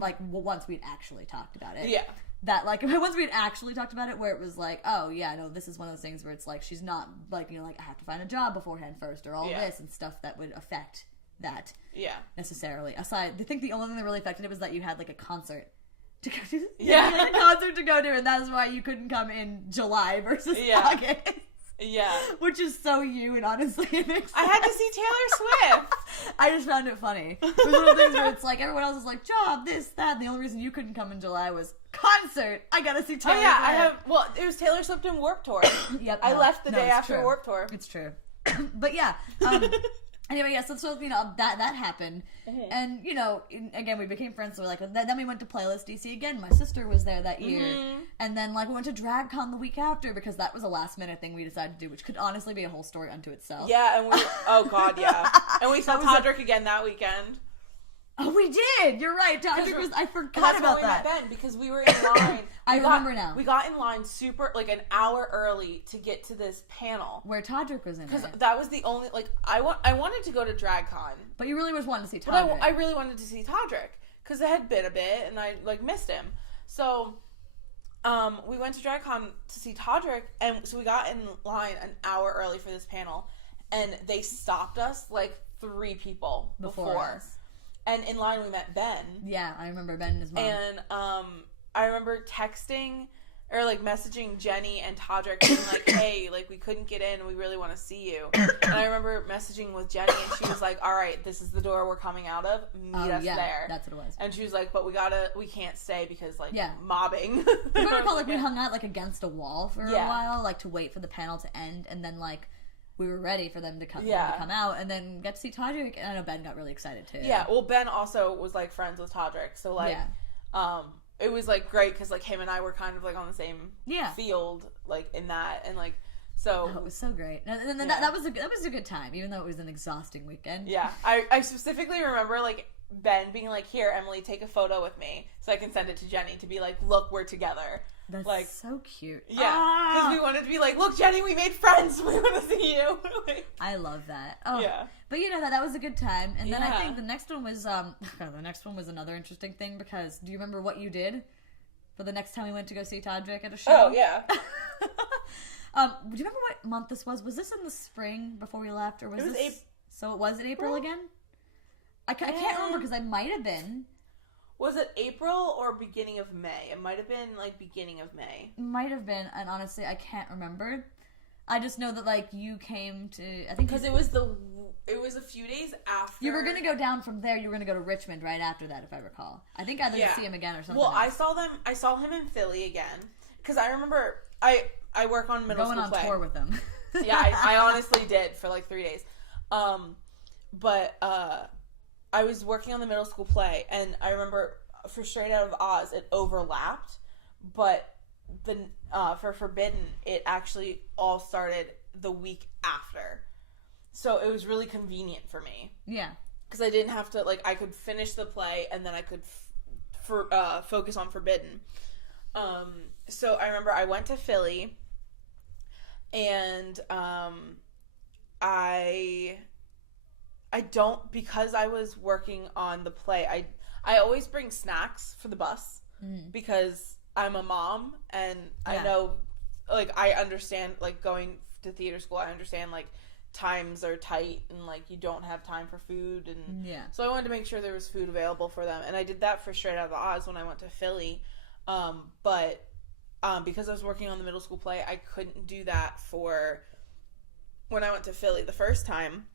Like, once we'd actually talked about it. Yeah. That, like, once we'd actually talked about it, where it was like, oh, yeah, no, this is one of those things where it's like, she's not, like, I have to find a job beforehand first, or all this, and stuff that would affect that. Yeah. Necessarily. Aside, I think the only thing that really affected it was that you had, like, a concert to go to. Yeah. You had a concert to go to, and that's why you couldn't come in July versus August. Yeah. Which is so you, and honestly it makes sense. I had to see Taylor Swift. I just found it funny. It was one of those things where it's like, everyone else is like, job, this, that, and the only reason you couldn't come in July was concert. I gotta see Taylor Swift. It was Taylor Swift and Warped Tour. Yep. I left the day after Warped Tour. It's true. But yeah, anyway, yeah, so that happened, and again, we became friends. So we're like, then we went to Playlist DC again. My sister was there that year, and then like we went to DragCon the week after because that was a last minute thing we decided to do, which could honestly be a whole story unto itself. Yeah, and and we saw Todrick again that weekend. Oh, we did. You're right. I forgot about that. That's when we met Ben because we were in line. I remember now. We got in line super an hour early to get to this panel where Todrick was in it. Because that was the only I wanted to go to DragCon, but you really was wanting to see Todrick. But I really wanted to see Todrick because it had been a bit and I missed him. So we went to DragCon to see Todrick, and so we got in line an hour early for this panel, and they stopped us 3 people before us. And in line we met Ben. Yeah, I remember Ben and his mom. And I remember texting or messaging Jenny and Todrick being hey, we couldn't get in, we really want to see you. And I remember messaging with Jenny, and she was like, all right, this is the door we're coming out of, meet us there. That's what it was. And she was like, but we can't stay because mobbing. I recall we hung out against a wall for a while, to wait for the panel to end, and then we were ready for them to come out, and then get to see Todrick, and I know Ben got really excited too. Yeah, well, Ben also was friends with Todrick, so it was great because him and I were kind of on the same field in that, and so it was so great. And then that was a good time, even though it was an exhausting weekend. Yeah, I specifically remember Ben being here, Emily, take a photo with me so I can send it to Jenny to be look, we're together. That's so cute. Yeah, because we wanted to be look, Jenny, we made friends. We want to see you. I love that. Oh, yeah. But that was a good time. And then I think the next one was another interesting thing because do you remember what you did for the next time we went to go see Todrick at a show? Oh yeah. Do you remember what month this was? Was this in the spring before we left, or was this So was it April again? I can't remember because I might have been. Was it April or beginning of May? It might have been, like, beginning of May. Might have been, and honestly, I can't remember. I just know that, like, you came to... I think because it was a few days after... You were going to go down from there. You were going to go to Richmond right after that, if I recall. I think I didn't see him again or something. Well, I saw him in Philly again. Because I remember... I work on middle school play. Going on tour with them. Yeah, I honestly did for, like, 3 days. But I was working on the middle school play, and I remember for Straight Out of Oz, it overlapped, but for Forbidden, it actually all started the week after. So it was really convenient for me. Yeah. Because I didn't have to, like, I could finish the play, and then I could focus on Forbidden. So I remember I went to Philly, and because I was working on the play, I always bring snacks for the bus because I'm a mom and I know, like, I understand, like, going to theater school, I understand, like, times are tight and, like, you don't have time for food, and so I wanted to make sure there was food available for them, and I did that for Straight Out of Oz when I went to Philly, but because I was working on the middle school play, I couldn't do that for when I went to Philly the first time.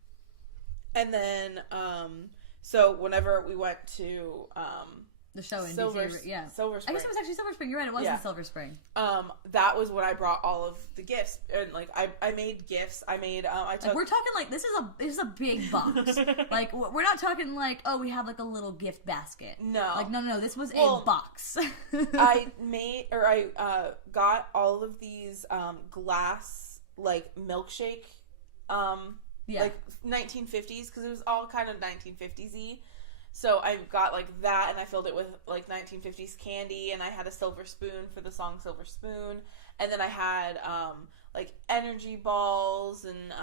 And then, so whenever we went to, the show in Silver DC, Silver Spring. I guess it was actually Silver Spring. You're right. It was in Silver Spring. That was when I brought all of the gifts, and, like, I made gifts. I made, we're talking, like, this is a big box. Like, we're not talking, like, oh, we have, like, a little gift basket. No. Like, no, this was a box. I got all of these, glass, like, milkshake, like 1950s, because it was all kind of 1950s-y. So I got, like, that, and I filled it with, like, 1950s candy, and I had a silver spoon for the song Silver Spoon, and then I had, like, energy balls, and,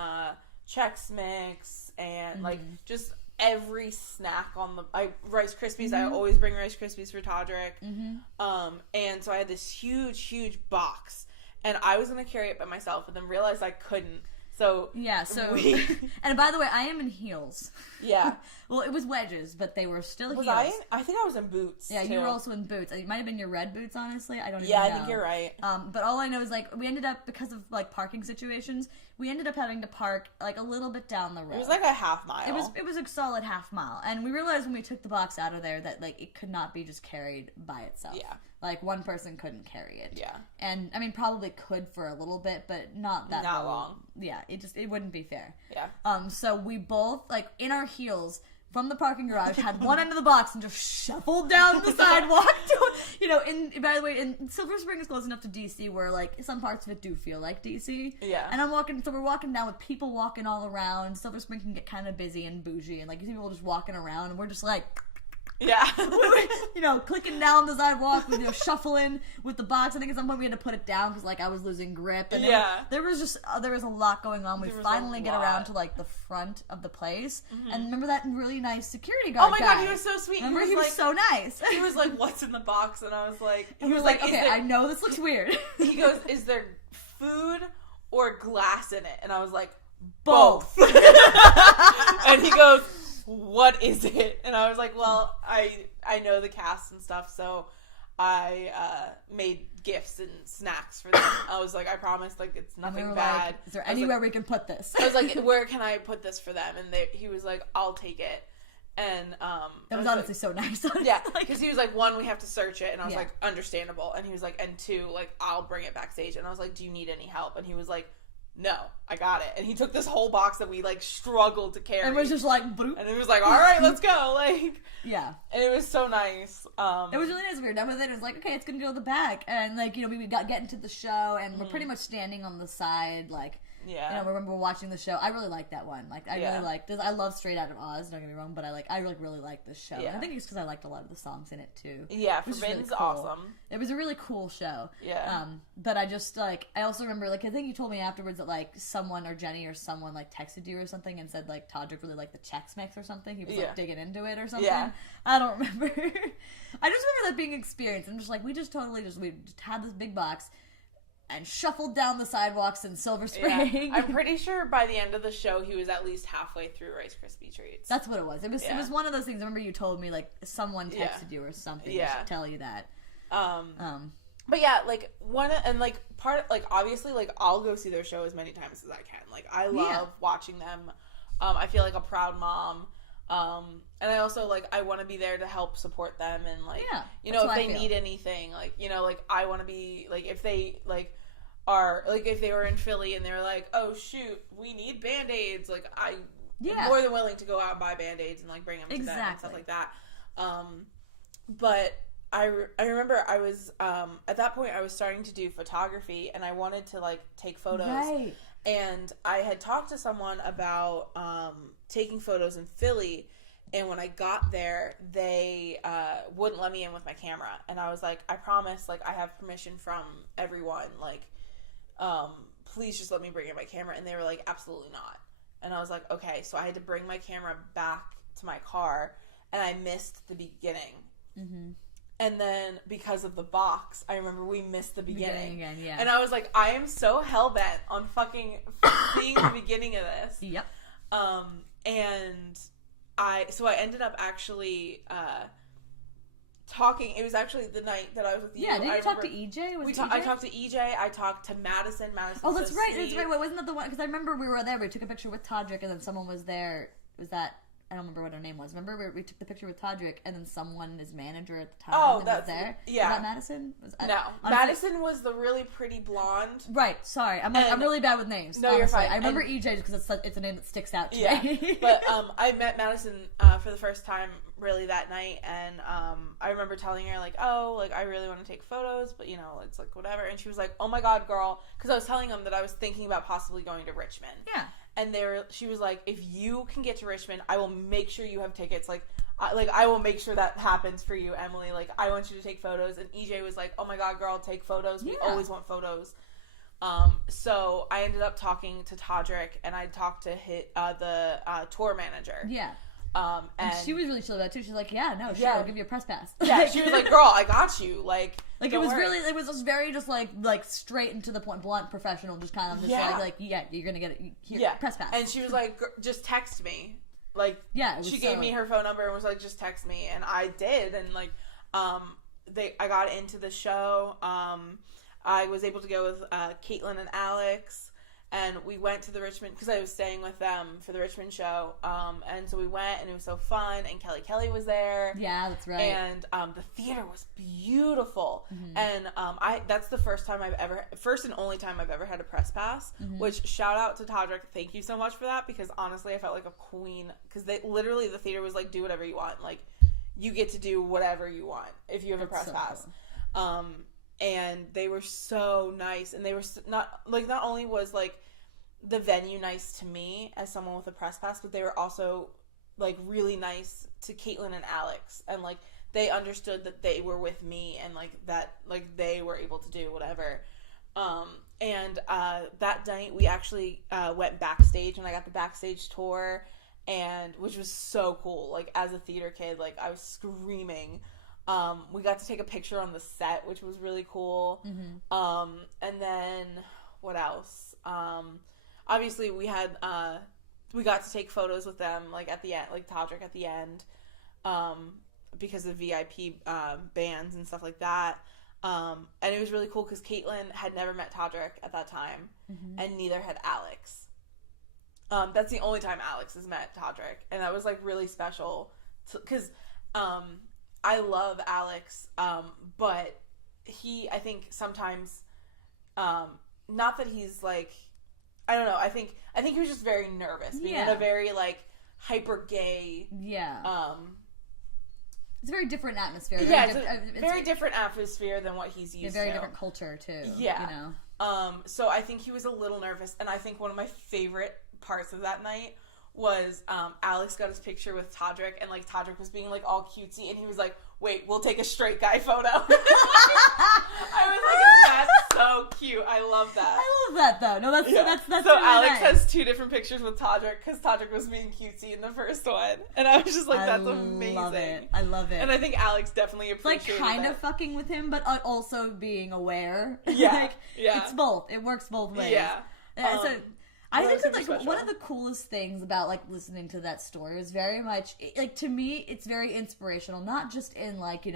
Chex Mix, and, like, just every snack on the, Rice Krispies, I always bring Rice Krispies for Todrick, and so I had this huge, huge box, and I was going to carry it by myself, and then realized I couldn't. So and by the way, I am in heels. Yeah. Well, it was wedges, but they were still heels. I think I was in boots. Yeah, too. You were also in boots. It might have been your red boots, honestly. I don't even know. Yeah, I think you're right. But all I know is, like, we ended up, because of, like, parking situations, we ended up having to park, like, a little bit down the road. It was like a half mile. It was a solid half mile. And we realized when we took the box out of there that, like, it could not be just carried by itself. Yeah. Like, one person couldn't carry it. Yeah. And, I mean, probably could for a little bit, but not that long. Yeah, it wouldn't be fair. Yeah. So we both, like, in our heels, from the parking garage, had one end of the box and just shuffled down the sidewalk. By the way, Silver Spring is close enough to DC where, like, some parts of it do feel like DC. Yeah. And we're walking down with people walking all around. Silver Spring can get kind of busy and bougie, and, like, you see people just walking around, and we're just like... Yeah. Clicking down the sidewalk, shuffling with the box. I think at some point we had to put it down because, like, I was losing grip. And there was a lot going on. We finally get around to, like, the front of the place. Mm-hmm. And remember that really nice security guard guy? God, he was so sweet. Remember, he was so nice. He was like, "What's in the box?" And I was like... He was like, "Okay, I know this looks weird." He goes, "Is there food or glass in it?" And I was like, "Both." And he goes... "What is it?" And I was like, well, I know the cast and stuff, so I made gifts and snacks for them. I was like, I promise, like, it's nothing bad. Like, is there anywhere we can put this? I was like, where can I put this for them? And he was like, I'll take it. And that was honestly so nice. Yeah, because he was like, one, we have to search it, and I was like, understandable. And he was like, and two, like, I'll bring it backstage. And I was like, do you need any help? And he was like, no, I got it. And he took this whole box that we, like, struggled to carry. And it was just like, bloop. And it was like, all right, let's go. Like, yeah. And it was so nice. It was really nice. We were done with it. It was like, okay, it's going to go to the back. And, like, we got getting to the show, and we're pretty much standing on the side, like, yeah. Remember watching the show. I really like that one. Like, I really like this. I love Straight Out of Oz, don't get me wrong, but I really like this show. Yeah. And I think it's because I liked a lot of the songs in it, too. Yeah, Forbidden's really cool. Awesome. It was a really cool show. Yeah. But I just, like, I also remember, like, I think you told me afterwards that, like, someone or Jenny or someone, like, texted you or something and said, like, Todrick really liked the Chex Mix or something. He was, like, digging into it or something. Yeah. I don't remember. I just remember that being an experience. I'm just like, we just had this big box. and shuffled down the sidewalks in Silver Spring. Yeah. I'm pretty sure by the end of the show he was at least halfway through Rice Krispie treats. That's what it was. It was one of those things. I remember you told me like someone texted you or something to tell you that. But yeah, like obviously like I'll go see their show as many times as I can. Like I love watching them. I feel like a proud mom. And I also like I want to be there to help support them and like if they need anything, like like I want to be like if they like are like if they were in Philly and they're like, oh shoot, we need Band-Aids, like I'm more than willing to go out and buy Band-Aids and like bring them to them and stuff like that. But I remember I was at that point I was starting to do photography and I wanted to like take photos. Right. And I had talked to someone about taking photos in Philly, and when I got there, they wouldn't let me in with my camera. And I was like, I promise, like, I have permission from everyone. Like, please just let me bring in my camera. And they were like, absolutely not. And I was like, okay. So I had to bring my camera back to my car, and I missed the beginning. Mm-hmm. And then because of the box, I remember we missed the beginning. Again, yeah. And I was like, I am so hell-bent on fucking seeing the beginning of this. Yep. And I ended up actually talking. It was actually the night that I was with you. Yeah, didn't you talk to EJ? I talked to EJ. I talked to Madison. Oh, that's right. That's right. Wait, wasn't that the one? Because I remember we were there. We took a picture with Todrick, and then someone was there. Was that... I don't remember what her name was. Remember we took the picture with Todrick, and then someone, his manager at the time, was there? Yeah. Was that Madison? No. Madison was the really pretty blonde. Right. Sorry. I'm really bad with names. No, honestly. you're fine. I remember EJ because it's a name that sticks out to me. Yeah. But I met Madison for the first time really that night, and I remember telling her, like, oh, like, I really want to take photos, but, it's like, whatever. And she was like, oh, my God, girl. Because I was telling them that I was thinking about possibly going to Richmond. Yeah. And she was like, if you can get to Richmond, I will make sure you have tickets. I will make sure that happens for you, Emily. Like, I want you to take photos. And EJ was like, oh my God, girl, take photos. We always want photos. So I ended up talking to Todrick, and I talked to the tour manager. Yeah. And she was really chill about it too. She's like, yeah, no, sure, I'll give you a press pass. Yeah, she was like, girl, I got you. Like it was worry. Really, it was just very just like straight and to the point, blunt, professional, just kind of just you're gonna get it. Press pass. And she was like, just text me. Like, she gave me her phone number and was like, just text me, and I did, and like, I got into the show. I was able to go with Caitlin and Alex. And we went to the Richmond, because I was staying with them for the Richmond show. And so we went, and it was so fun. And Kelly was there. Yeah, that's right. And the theater was beautiful. Mm-hmm. And that's the first and only time I've ever had a press pass. Mm-hmm. Which, shout out to Todrick. Thank you so much for that, because honestly, I felt like a queen. Because the theater was like, do whatever you want. Like, you get to do whatever you want if you have a press pass. Cool. And they were so nice, and they were not only was like the venue nice to me as someone with a press pass, but they were also like really nice to Caitlin and Alex, and like they understood that they were with me, and like that like they were able to do whatever. And that night we actually went backstage, and I got the backstage tour, and which was so cool. Like, as a theater kid, like I was screaming. We got to take a picture on the set, which was really cool. Mm-hmm. And then what else? Obviously we had, we got to take photos with them, like at the end, like Todrick at the end, because of VIP, bands and stuff like that. And it was really cool because Caitlin had never met Todrick at that time, mm-hmm. and neither had Alex. That's the only time Alex has met Todrick, and that was like really special because, I love Alex, but I think sometimes, not that he's like, I don't know, I think he was just very nervous, being in a very like hyper gay, it's a very different atmosphere. Yeah, it's a very different atmosphere than what he's used to. A very different culture too. Yeah. So I think he was a little nervous, and I think one of my favorite parts of that night was Alex got his picture with Todrick, and like Todrick was being like all cutesy, and he was like, wait, we'll take a straight guy photo. I was like, that's so so cute. I love that. I love that though. No, that's so really Alex nice. has 2 different pictures with Todrick because Todrick was being cutesy in the first one, and I was just like, "That's amazing." I love it. And I think Alex definitely appreciated like kind that. of fucking with him, but also being aware. Yeah, like, yeah. It's both. It works both ways. Yeah. So I think that like special. one of the coolest things about like listening to that story is very much like to me it's very inspirational. Not just in like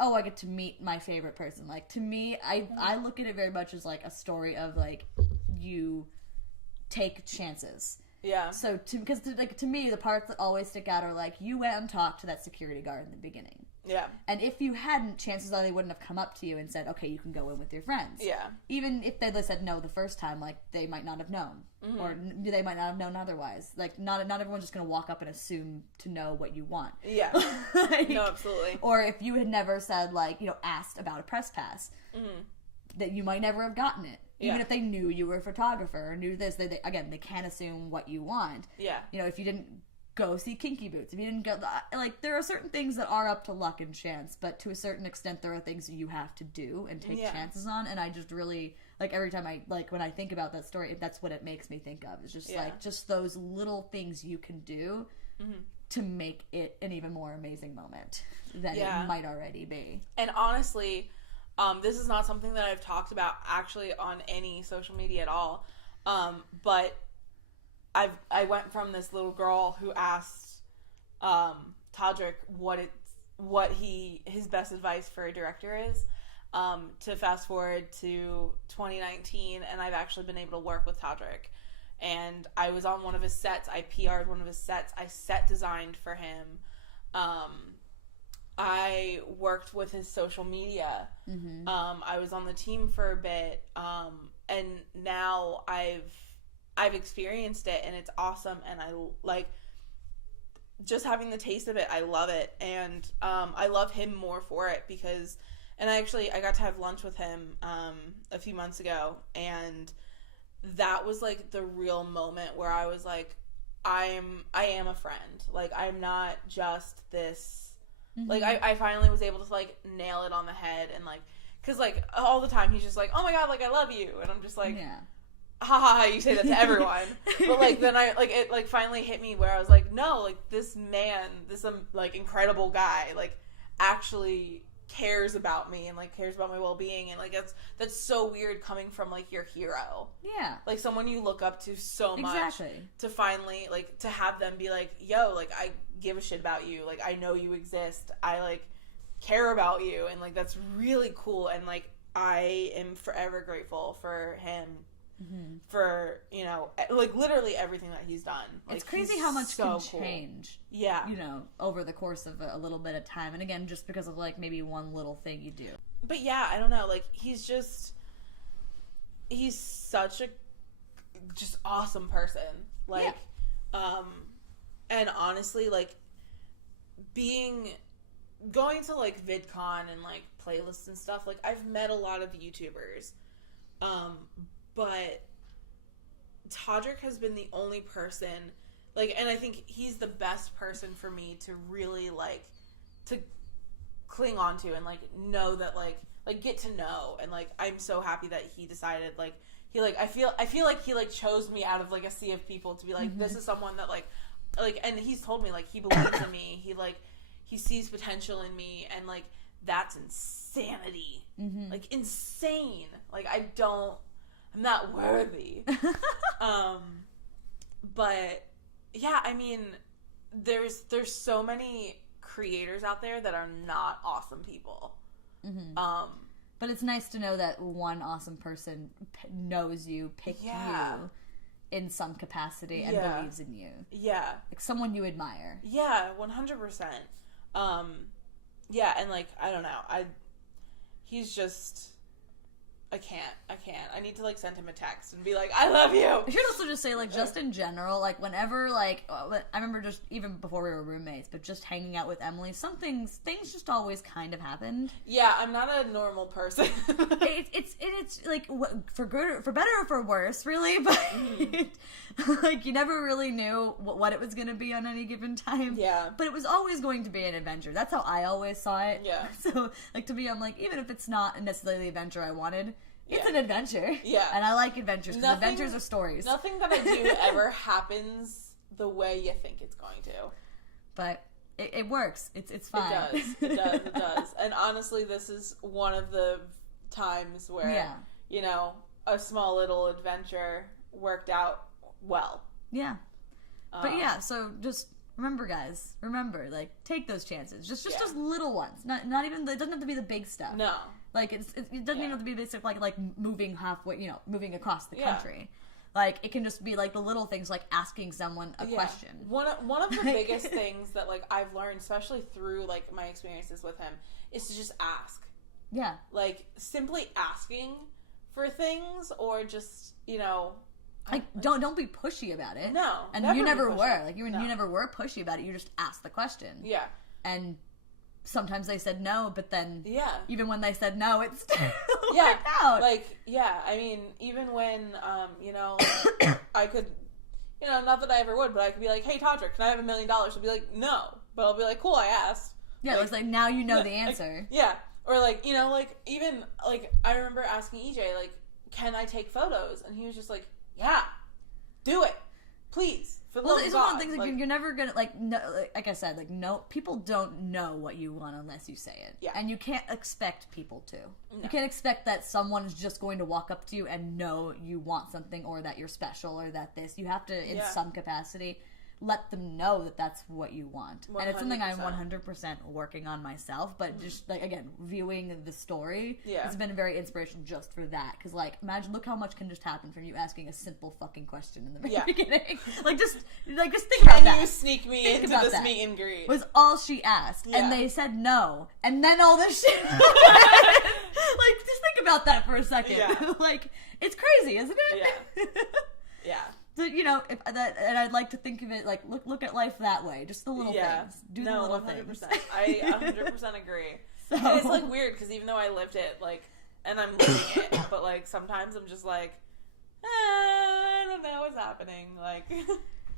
oh, I get to meet my favorite person. Like, to me, I look at it very much as, like, a story of, like, you take chances. Yeah. So, because to me, the parts that always stick out are, like, you went and talked to that security guard in the beginning. Yeah. And if you hadn't, chances are they wouldn't have come up to you and said, okay, you can go in with your friends. Yeah. Even if they said no the first time, like, they might not have known. Mm-hmm. Or they might not have known otherwise. Like, not everyone's just going to walk up and assume to know what you want. Yeah. Like, no, absolutely. Or if you had never said, like, asked about a press pass, that you might never have gotten it. Even if they knew you were a photographer or knew this, they can't assume what you want. Yeah. If you didn't go see Kinky Boots, if you didn't go, like, there are certain things that are up to luck and chance, but to a certain extent there are things that you have to do and take chances on, and I just really, like, every time when I think about that story, that's what it makes me think of. It's just, like, just those little things you can do to make it an even more amazing moment than it might already be. And honestly, this is not something that I've talked about actually on any social media at all, but I went from this little girl who asked Todrick what his best advice for a director is, to fast forward to 2019, and I've actually been able to work with Todrick. And I was on one of his sets. I PR'd one of his sets. I set designed for him. I worked with his social media. Mm-hmm. I was on the team for a bit, and now I've experienced it, and it's awesome, and I like just having the taste of it. I love it, and I love him more for it because, and I got to have lunch with him a few months ago, and that was like the real moment where I was like, I am a friend. Like, I'm not just this. Mm-hmm. Like, I finally was able to like nail it on the head, and like, cause like all the time he's just like, oh my god, like I love you, and I'm just like, ha ha ha, you say that to everyone. But like then it like finally hit me where I was like, no, like this man, this like incredible guy, like actually cares about me and like cares about my well-being, and like that's so weird coming from like your hero. Yeah. Like someone you look up to so much. To finally like to have them be like, yo, like I give a shit about you, like I know you exist, I like care about you, and like that's really cool, and like I am forever grateful for him. Mm-hmm. For like literally everything that he's done. Like, it's crazy how much can change. Yeah, over the course of a little bit of time, and again, just because of like maybe one little thing you do. But yeah, I don't know. Like he's such a just awesome person. Like, and honestly, like going to like VidCon and like playlists and stuff. Like I've met a lot of YouTubers. But Todrick has been the only person, like, and I think he's the best person for me to really, like, to cling on to and, like, know that, like get to know. And, like, I'm so happy that he decided, like, he, like, I feel like he, like, chose me out of, like, a sea of people to be, like, this is someone that, like, and he's told me, like, he believes in me. He, like, he sees potential in me, and, like, that's insanity. Mm-hmm. Like, insane. Like, I'm not worthy. But yeah, I mean, there's so many creators out there that are not awesome people. Mm-hmm. But it's nice to know that one awesome person knows you, picked you in some capacity, and believes in you. Yeah. Like someone you admire. Yeah, 100%. Yeah, and like, I don't know. He's just... I can't. I need to, like, send him a text and be like, I love you! I should also just say, like, just in general, like, whenever, like, I remember just, even before we were roommates, but just hanging out with Emily, things just always kind of happened. Yeah, I'm not a normal person. It's like, for better or for worse, really, but, like, you never really knew what it was going to be on any given time. Yeah. But it was always going to be an adventure. That's how I always saw it. Yeah. So, like, to me, I'm like, even if it's not necessarily the adventure I wanted, It's an adventure. Yeah. And I like adventures, because adventures are stories. Nothing that I do ever happens the way you think it's going to. But it works. It's fine. It does. And honestly, this is one of the times where, a small little adventure worked out well. Yeah. But yeah, so just remember, guys. Remember, like, take those chances. Just little ones. Not even. It doesn't have to be the big stuff. No. Like it doesn't even have to be basic. Like moving halfway. Moving across the country. Like it can just be like the little things, like asking someone a question. One of the biggest things that like I've learned, especially through like my experiences with him, is to just ask. Yeah. Like simply asking for things, or just like don't be pushy about it. No, and you never were. Like you never were pushy about it. You just asked the question. Yeah. And sometimes they said no, but then even when they said no, it still worked out. Like I mean, even when I could, not that I ever would, but I could be like, hey Todrick, can I have $1 million? I'll be like, no, but I'll be like, cool, I asked. Yeah, it's like now you know the answer. Or like like even like I remember asking EJ like, can I take photos? And he was just like, yeah, do it, please. Well, it's one of the things like, you're never gonna like I said, like no, people don't know what you want unless you say it. Yeah. And you can't expect people to. No. You can't expect that someone is just going to walk up to you and know you want something, or that you're special, or that this. You have to, in some capacity, let them know that that's what you want. 100%. And it's something I'm 100% working on myself, but just like, again, viewing the story has been very inspirational just for that. Because like, imagine, look how much can just happen from you asking a simple fucking question in the very beginning. just think about that. Can you sneak me into this meet and greet? Was all she asked. And they said no. And then all this shit like, just think about that for a second. Yeah. Like, it's crazy, isn't it? Yeah. Yeah. So, and I'd like to think of it like, look at life that way. Just the little things. Do the little 100%. things. I 100% agree. So. And it's like weird because even though I lived it, like, and I'm living it, but like sometimes I'm just like, I don't know what's happening. Like,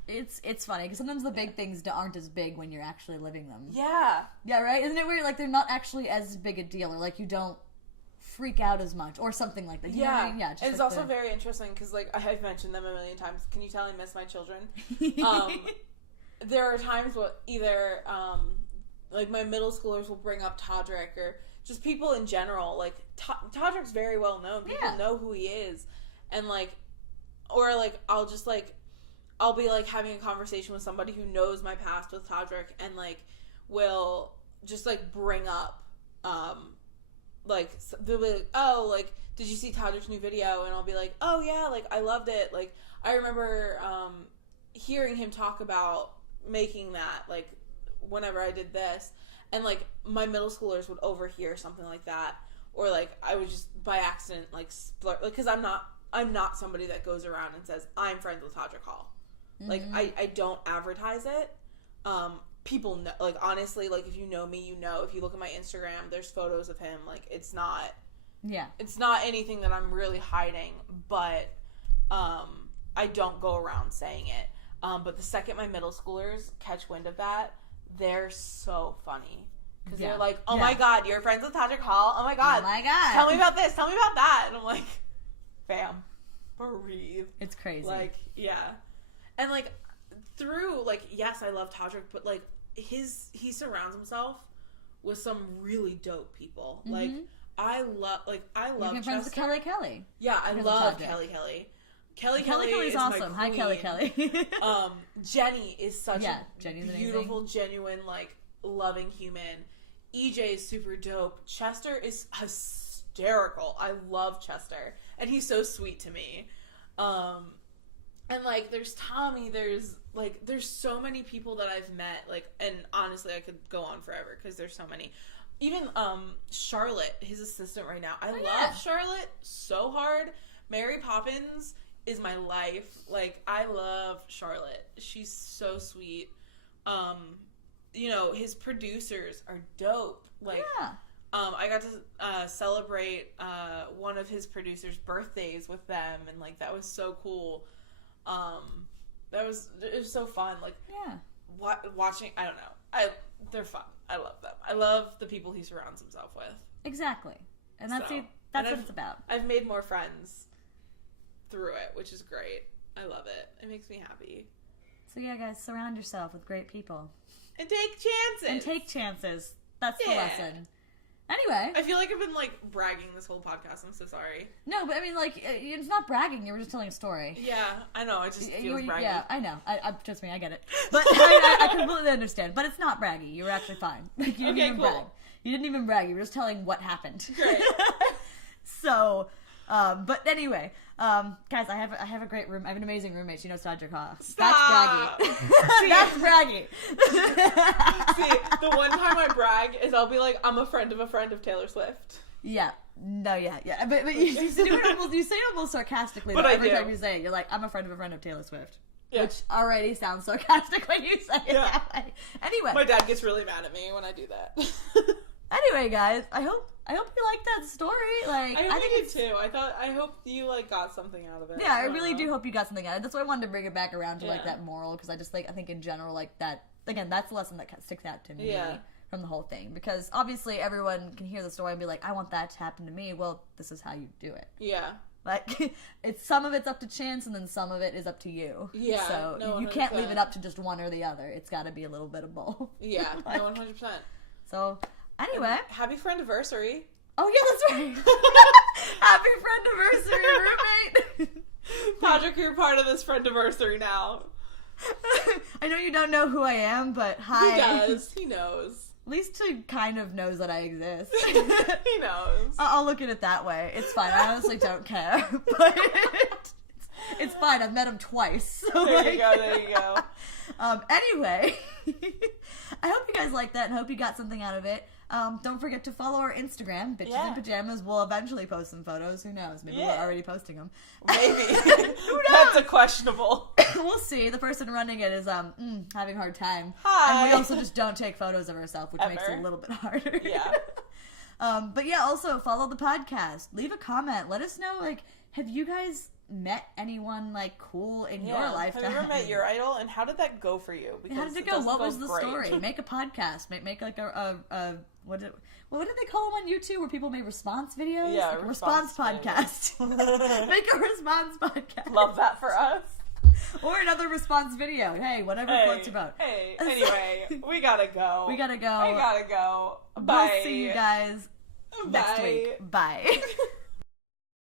it's funny because sometimes the big things aren't as big when you're actually living them. Yeah. Yeah, right? Isn't it weird? Like, they're not actually as big a deal, or like you don't freak out as much, or something like that. You know what I mean? Yeah. Just and it's also very interesting because, like, I've mentioned them a million times. Can you tell I miss my children? There are times where either, like, my middle schoolers will bring up Todrick, or just people in general. Like, Todrick's very well known. People know who he is. And, like, or, like, I'll just, like, I'll be, like, having a conversation with somebody who knows my past with Todrick, and, like, will just, like, bring up, like, they'll be like, oh, like, did you see Todrick's new video? And I'll be like, oh, yeah, like, I loved it. Like, I remember hearing him talk about making that, like, whenever I did this. And, like, my middle schoolers would overhear something like that. Or, like, I would just, by accident, like, splurt. Like, because I'm not somebody that goes around and says, I'm friends with Todrick Hall. Mm-hmm. Like, I don't advertise it. People know, like, honestly, like, if you know me, you know. If you look at my Instagram, there's photos of him. Like, it's not anything that I'm really hiding, but I don't go around saying it. But the second my middle schoolers catch wind of that, they're so funny. Because they're like, oh my God, you're friends with Todrick Hall? Oh my God. Tell me about this. Tell me about that. And I'm like, bam. Breathe. It's crazy. Like, yeah. And, like, through, like, yes, I love Todrick, but, like, he surrounds himself with some really dope people. Mm-hmm. Like, I love Chester. Friends with Kelly. Yeah, I love Kelly. Kelly is awesome. Hi, Kelly. Jenny is such a Jenny's beautiful, amazing. genuine, like, loving human. EJ is super dope. Chester is hysterical. I love Chester. And he's so sweet to me. And, like, there's Tommy, there's so many people that I've met, like, and honestly, I could go on forever, because there's so many. Even, Charlotte, his assistant right now. I love Charlotte so hard. Mary Poppins is my life. Like, I love Charlotte. She's so sweet. His producers are dope. Like, I got to celebrate one of his producers' birthdays with them, and, like, that was so cool. It was so fun. Like, watching, I don't know. They're fun. I love them. I love the people he surrounds himself with. Exactly. And That's what it's about. I've made more friends through it, which is great. I love it. It makes me happy. So yeah, guys, surround yourself with great people. And take chances. That's the lesson. Anyway. I feel like I've been, like, bragging this whole podcast. I'm so sorry. No, but I mean, like, it's not bragging. You were just telling a story. Yeah, I know. I just feels braggy. Yeah, I know. Trust me, I get it. But I completely understand. But it's not braggy. You were actually fine. Like, you didn't even brag. You didn't even brag. You were just telling what happened. Great. So, but anyway, guys, I have a great room. I have an amazing roommate. She knows Todrick Hall. Stop. That's braggy. That's braggy. See, the one time I brag is I'll be like, I'm a friend of Taylor Swift. Yeah. No, yeah. But you say it almost sarcastically. But every time you say it, you're like, I'm a friend of Taylor Swift. Yeah. Which already sounds sarcastic when you say it that way. Anyway. My dad gets really mad at me when I do that. Anyway, guys, I hope you liked that story. Like, I think you did too. I hope you, like, got something out of it. Yeah, I really do hope you got something out of it. That's why I wanted to bring it back around to, like, that moral, because I think in general, like, that, again, that's the lesson that sticks out to me from the whole thing. Because, obviously, everyone can hear the story and be like, I want that to happen to me. Well, this is how you do it. Yeah. Like, some of it's up to chance, and then some of it is up to you. Yeah. So, no, you can't leave it up to just one or the other. It's got to be a little bit of both. Yeah, like, no, 100%. So, anyway. Happy friendiversary. Oh, yeah, that's right. Happy friendiversary, roommate. Todrick, you're part of this friendiversary now. I know you don't know who I am, but hi. He does. He knows. At least he kind of knows that I exist. He knows. I'll look at it that way. It's fine. I honestly don't care. But it's fine. I've met him twice. So there you go. Anyway, I hope you guys liked that and hope you got something out of it. Don't forget to follow our Instagram, Bitches in Pajamas. We'll eventually post some photos. Who knows? Maybe we're already posting them. Maybe. Who knows? That's a questionable. We'll see. The person running it is having a hard time. Hi. And we also just don't take photos of ourselves, which makes it a little bit harder. Yeah. But yeah, also follow the podcast. Leave a comment. Let us know, like, have you guys met anyone, like, cool in your lifetime? Have you ever met your idol, and how did that go for you? Because how did it go? What was the story? Make a podcast. Make like a what did they call them on YouTube where people make response videos? Yeah, like a response podcast. Make a response podcast. Love that for us. Or another response video. Hey, whatever floats your boat. Hey, anyway, we gotta go. We gotta go. I gotta go. Bye. We'll see you guys next week. Bye.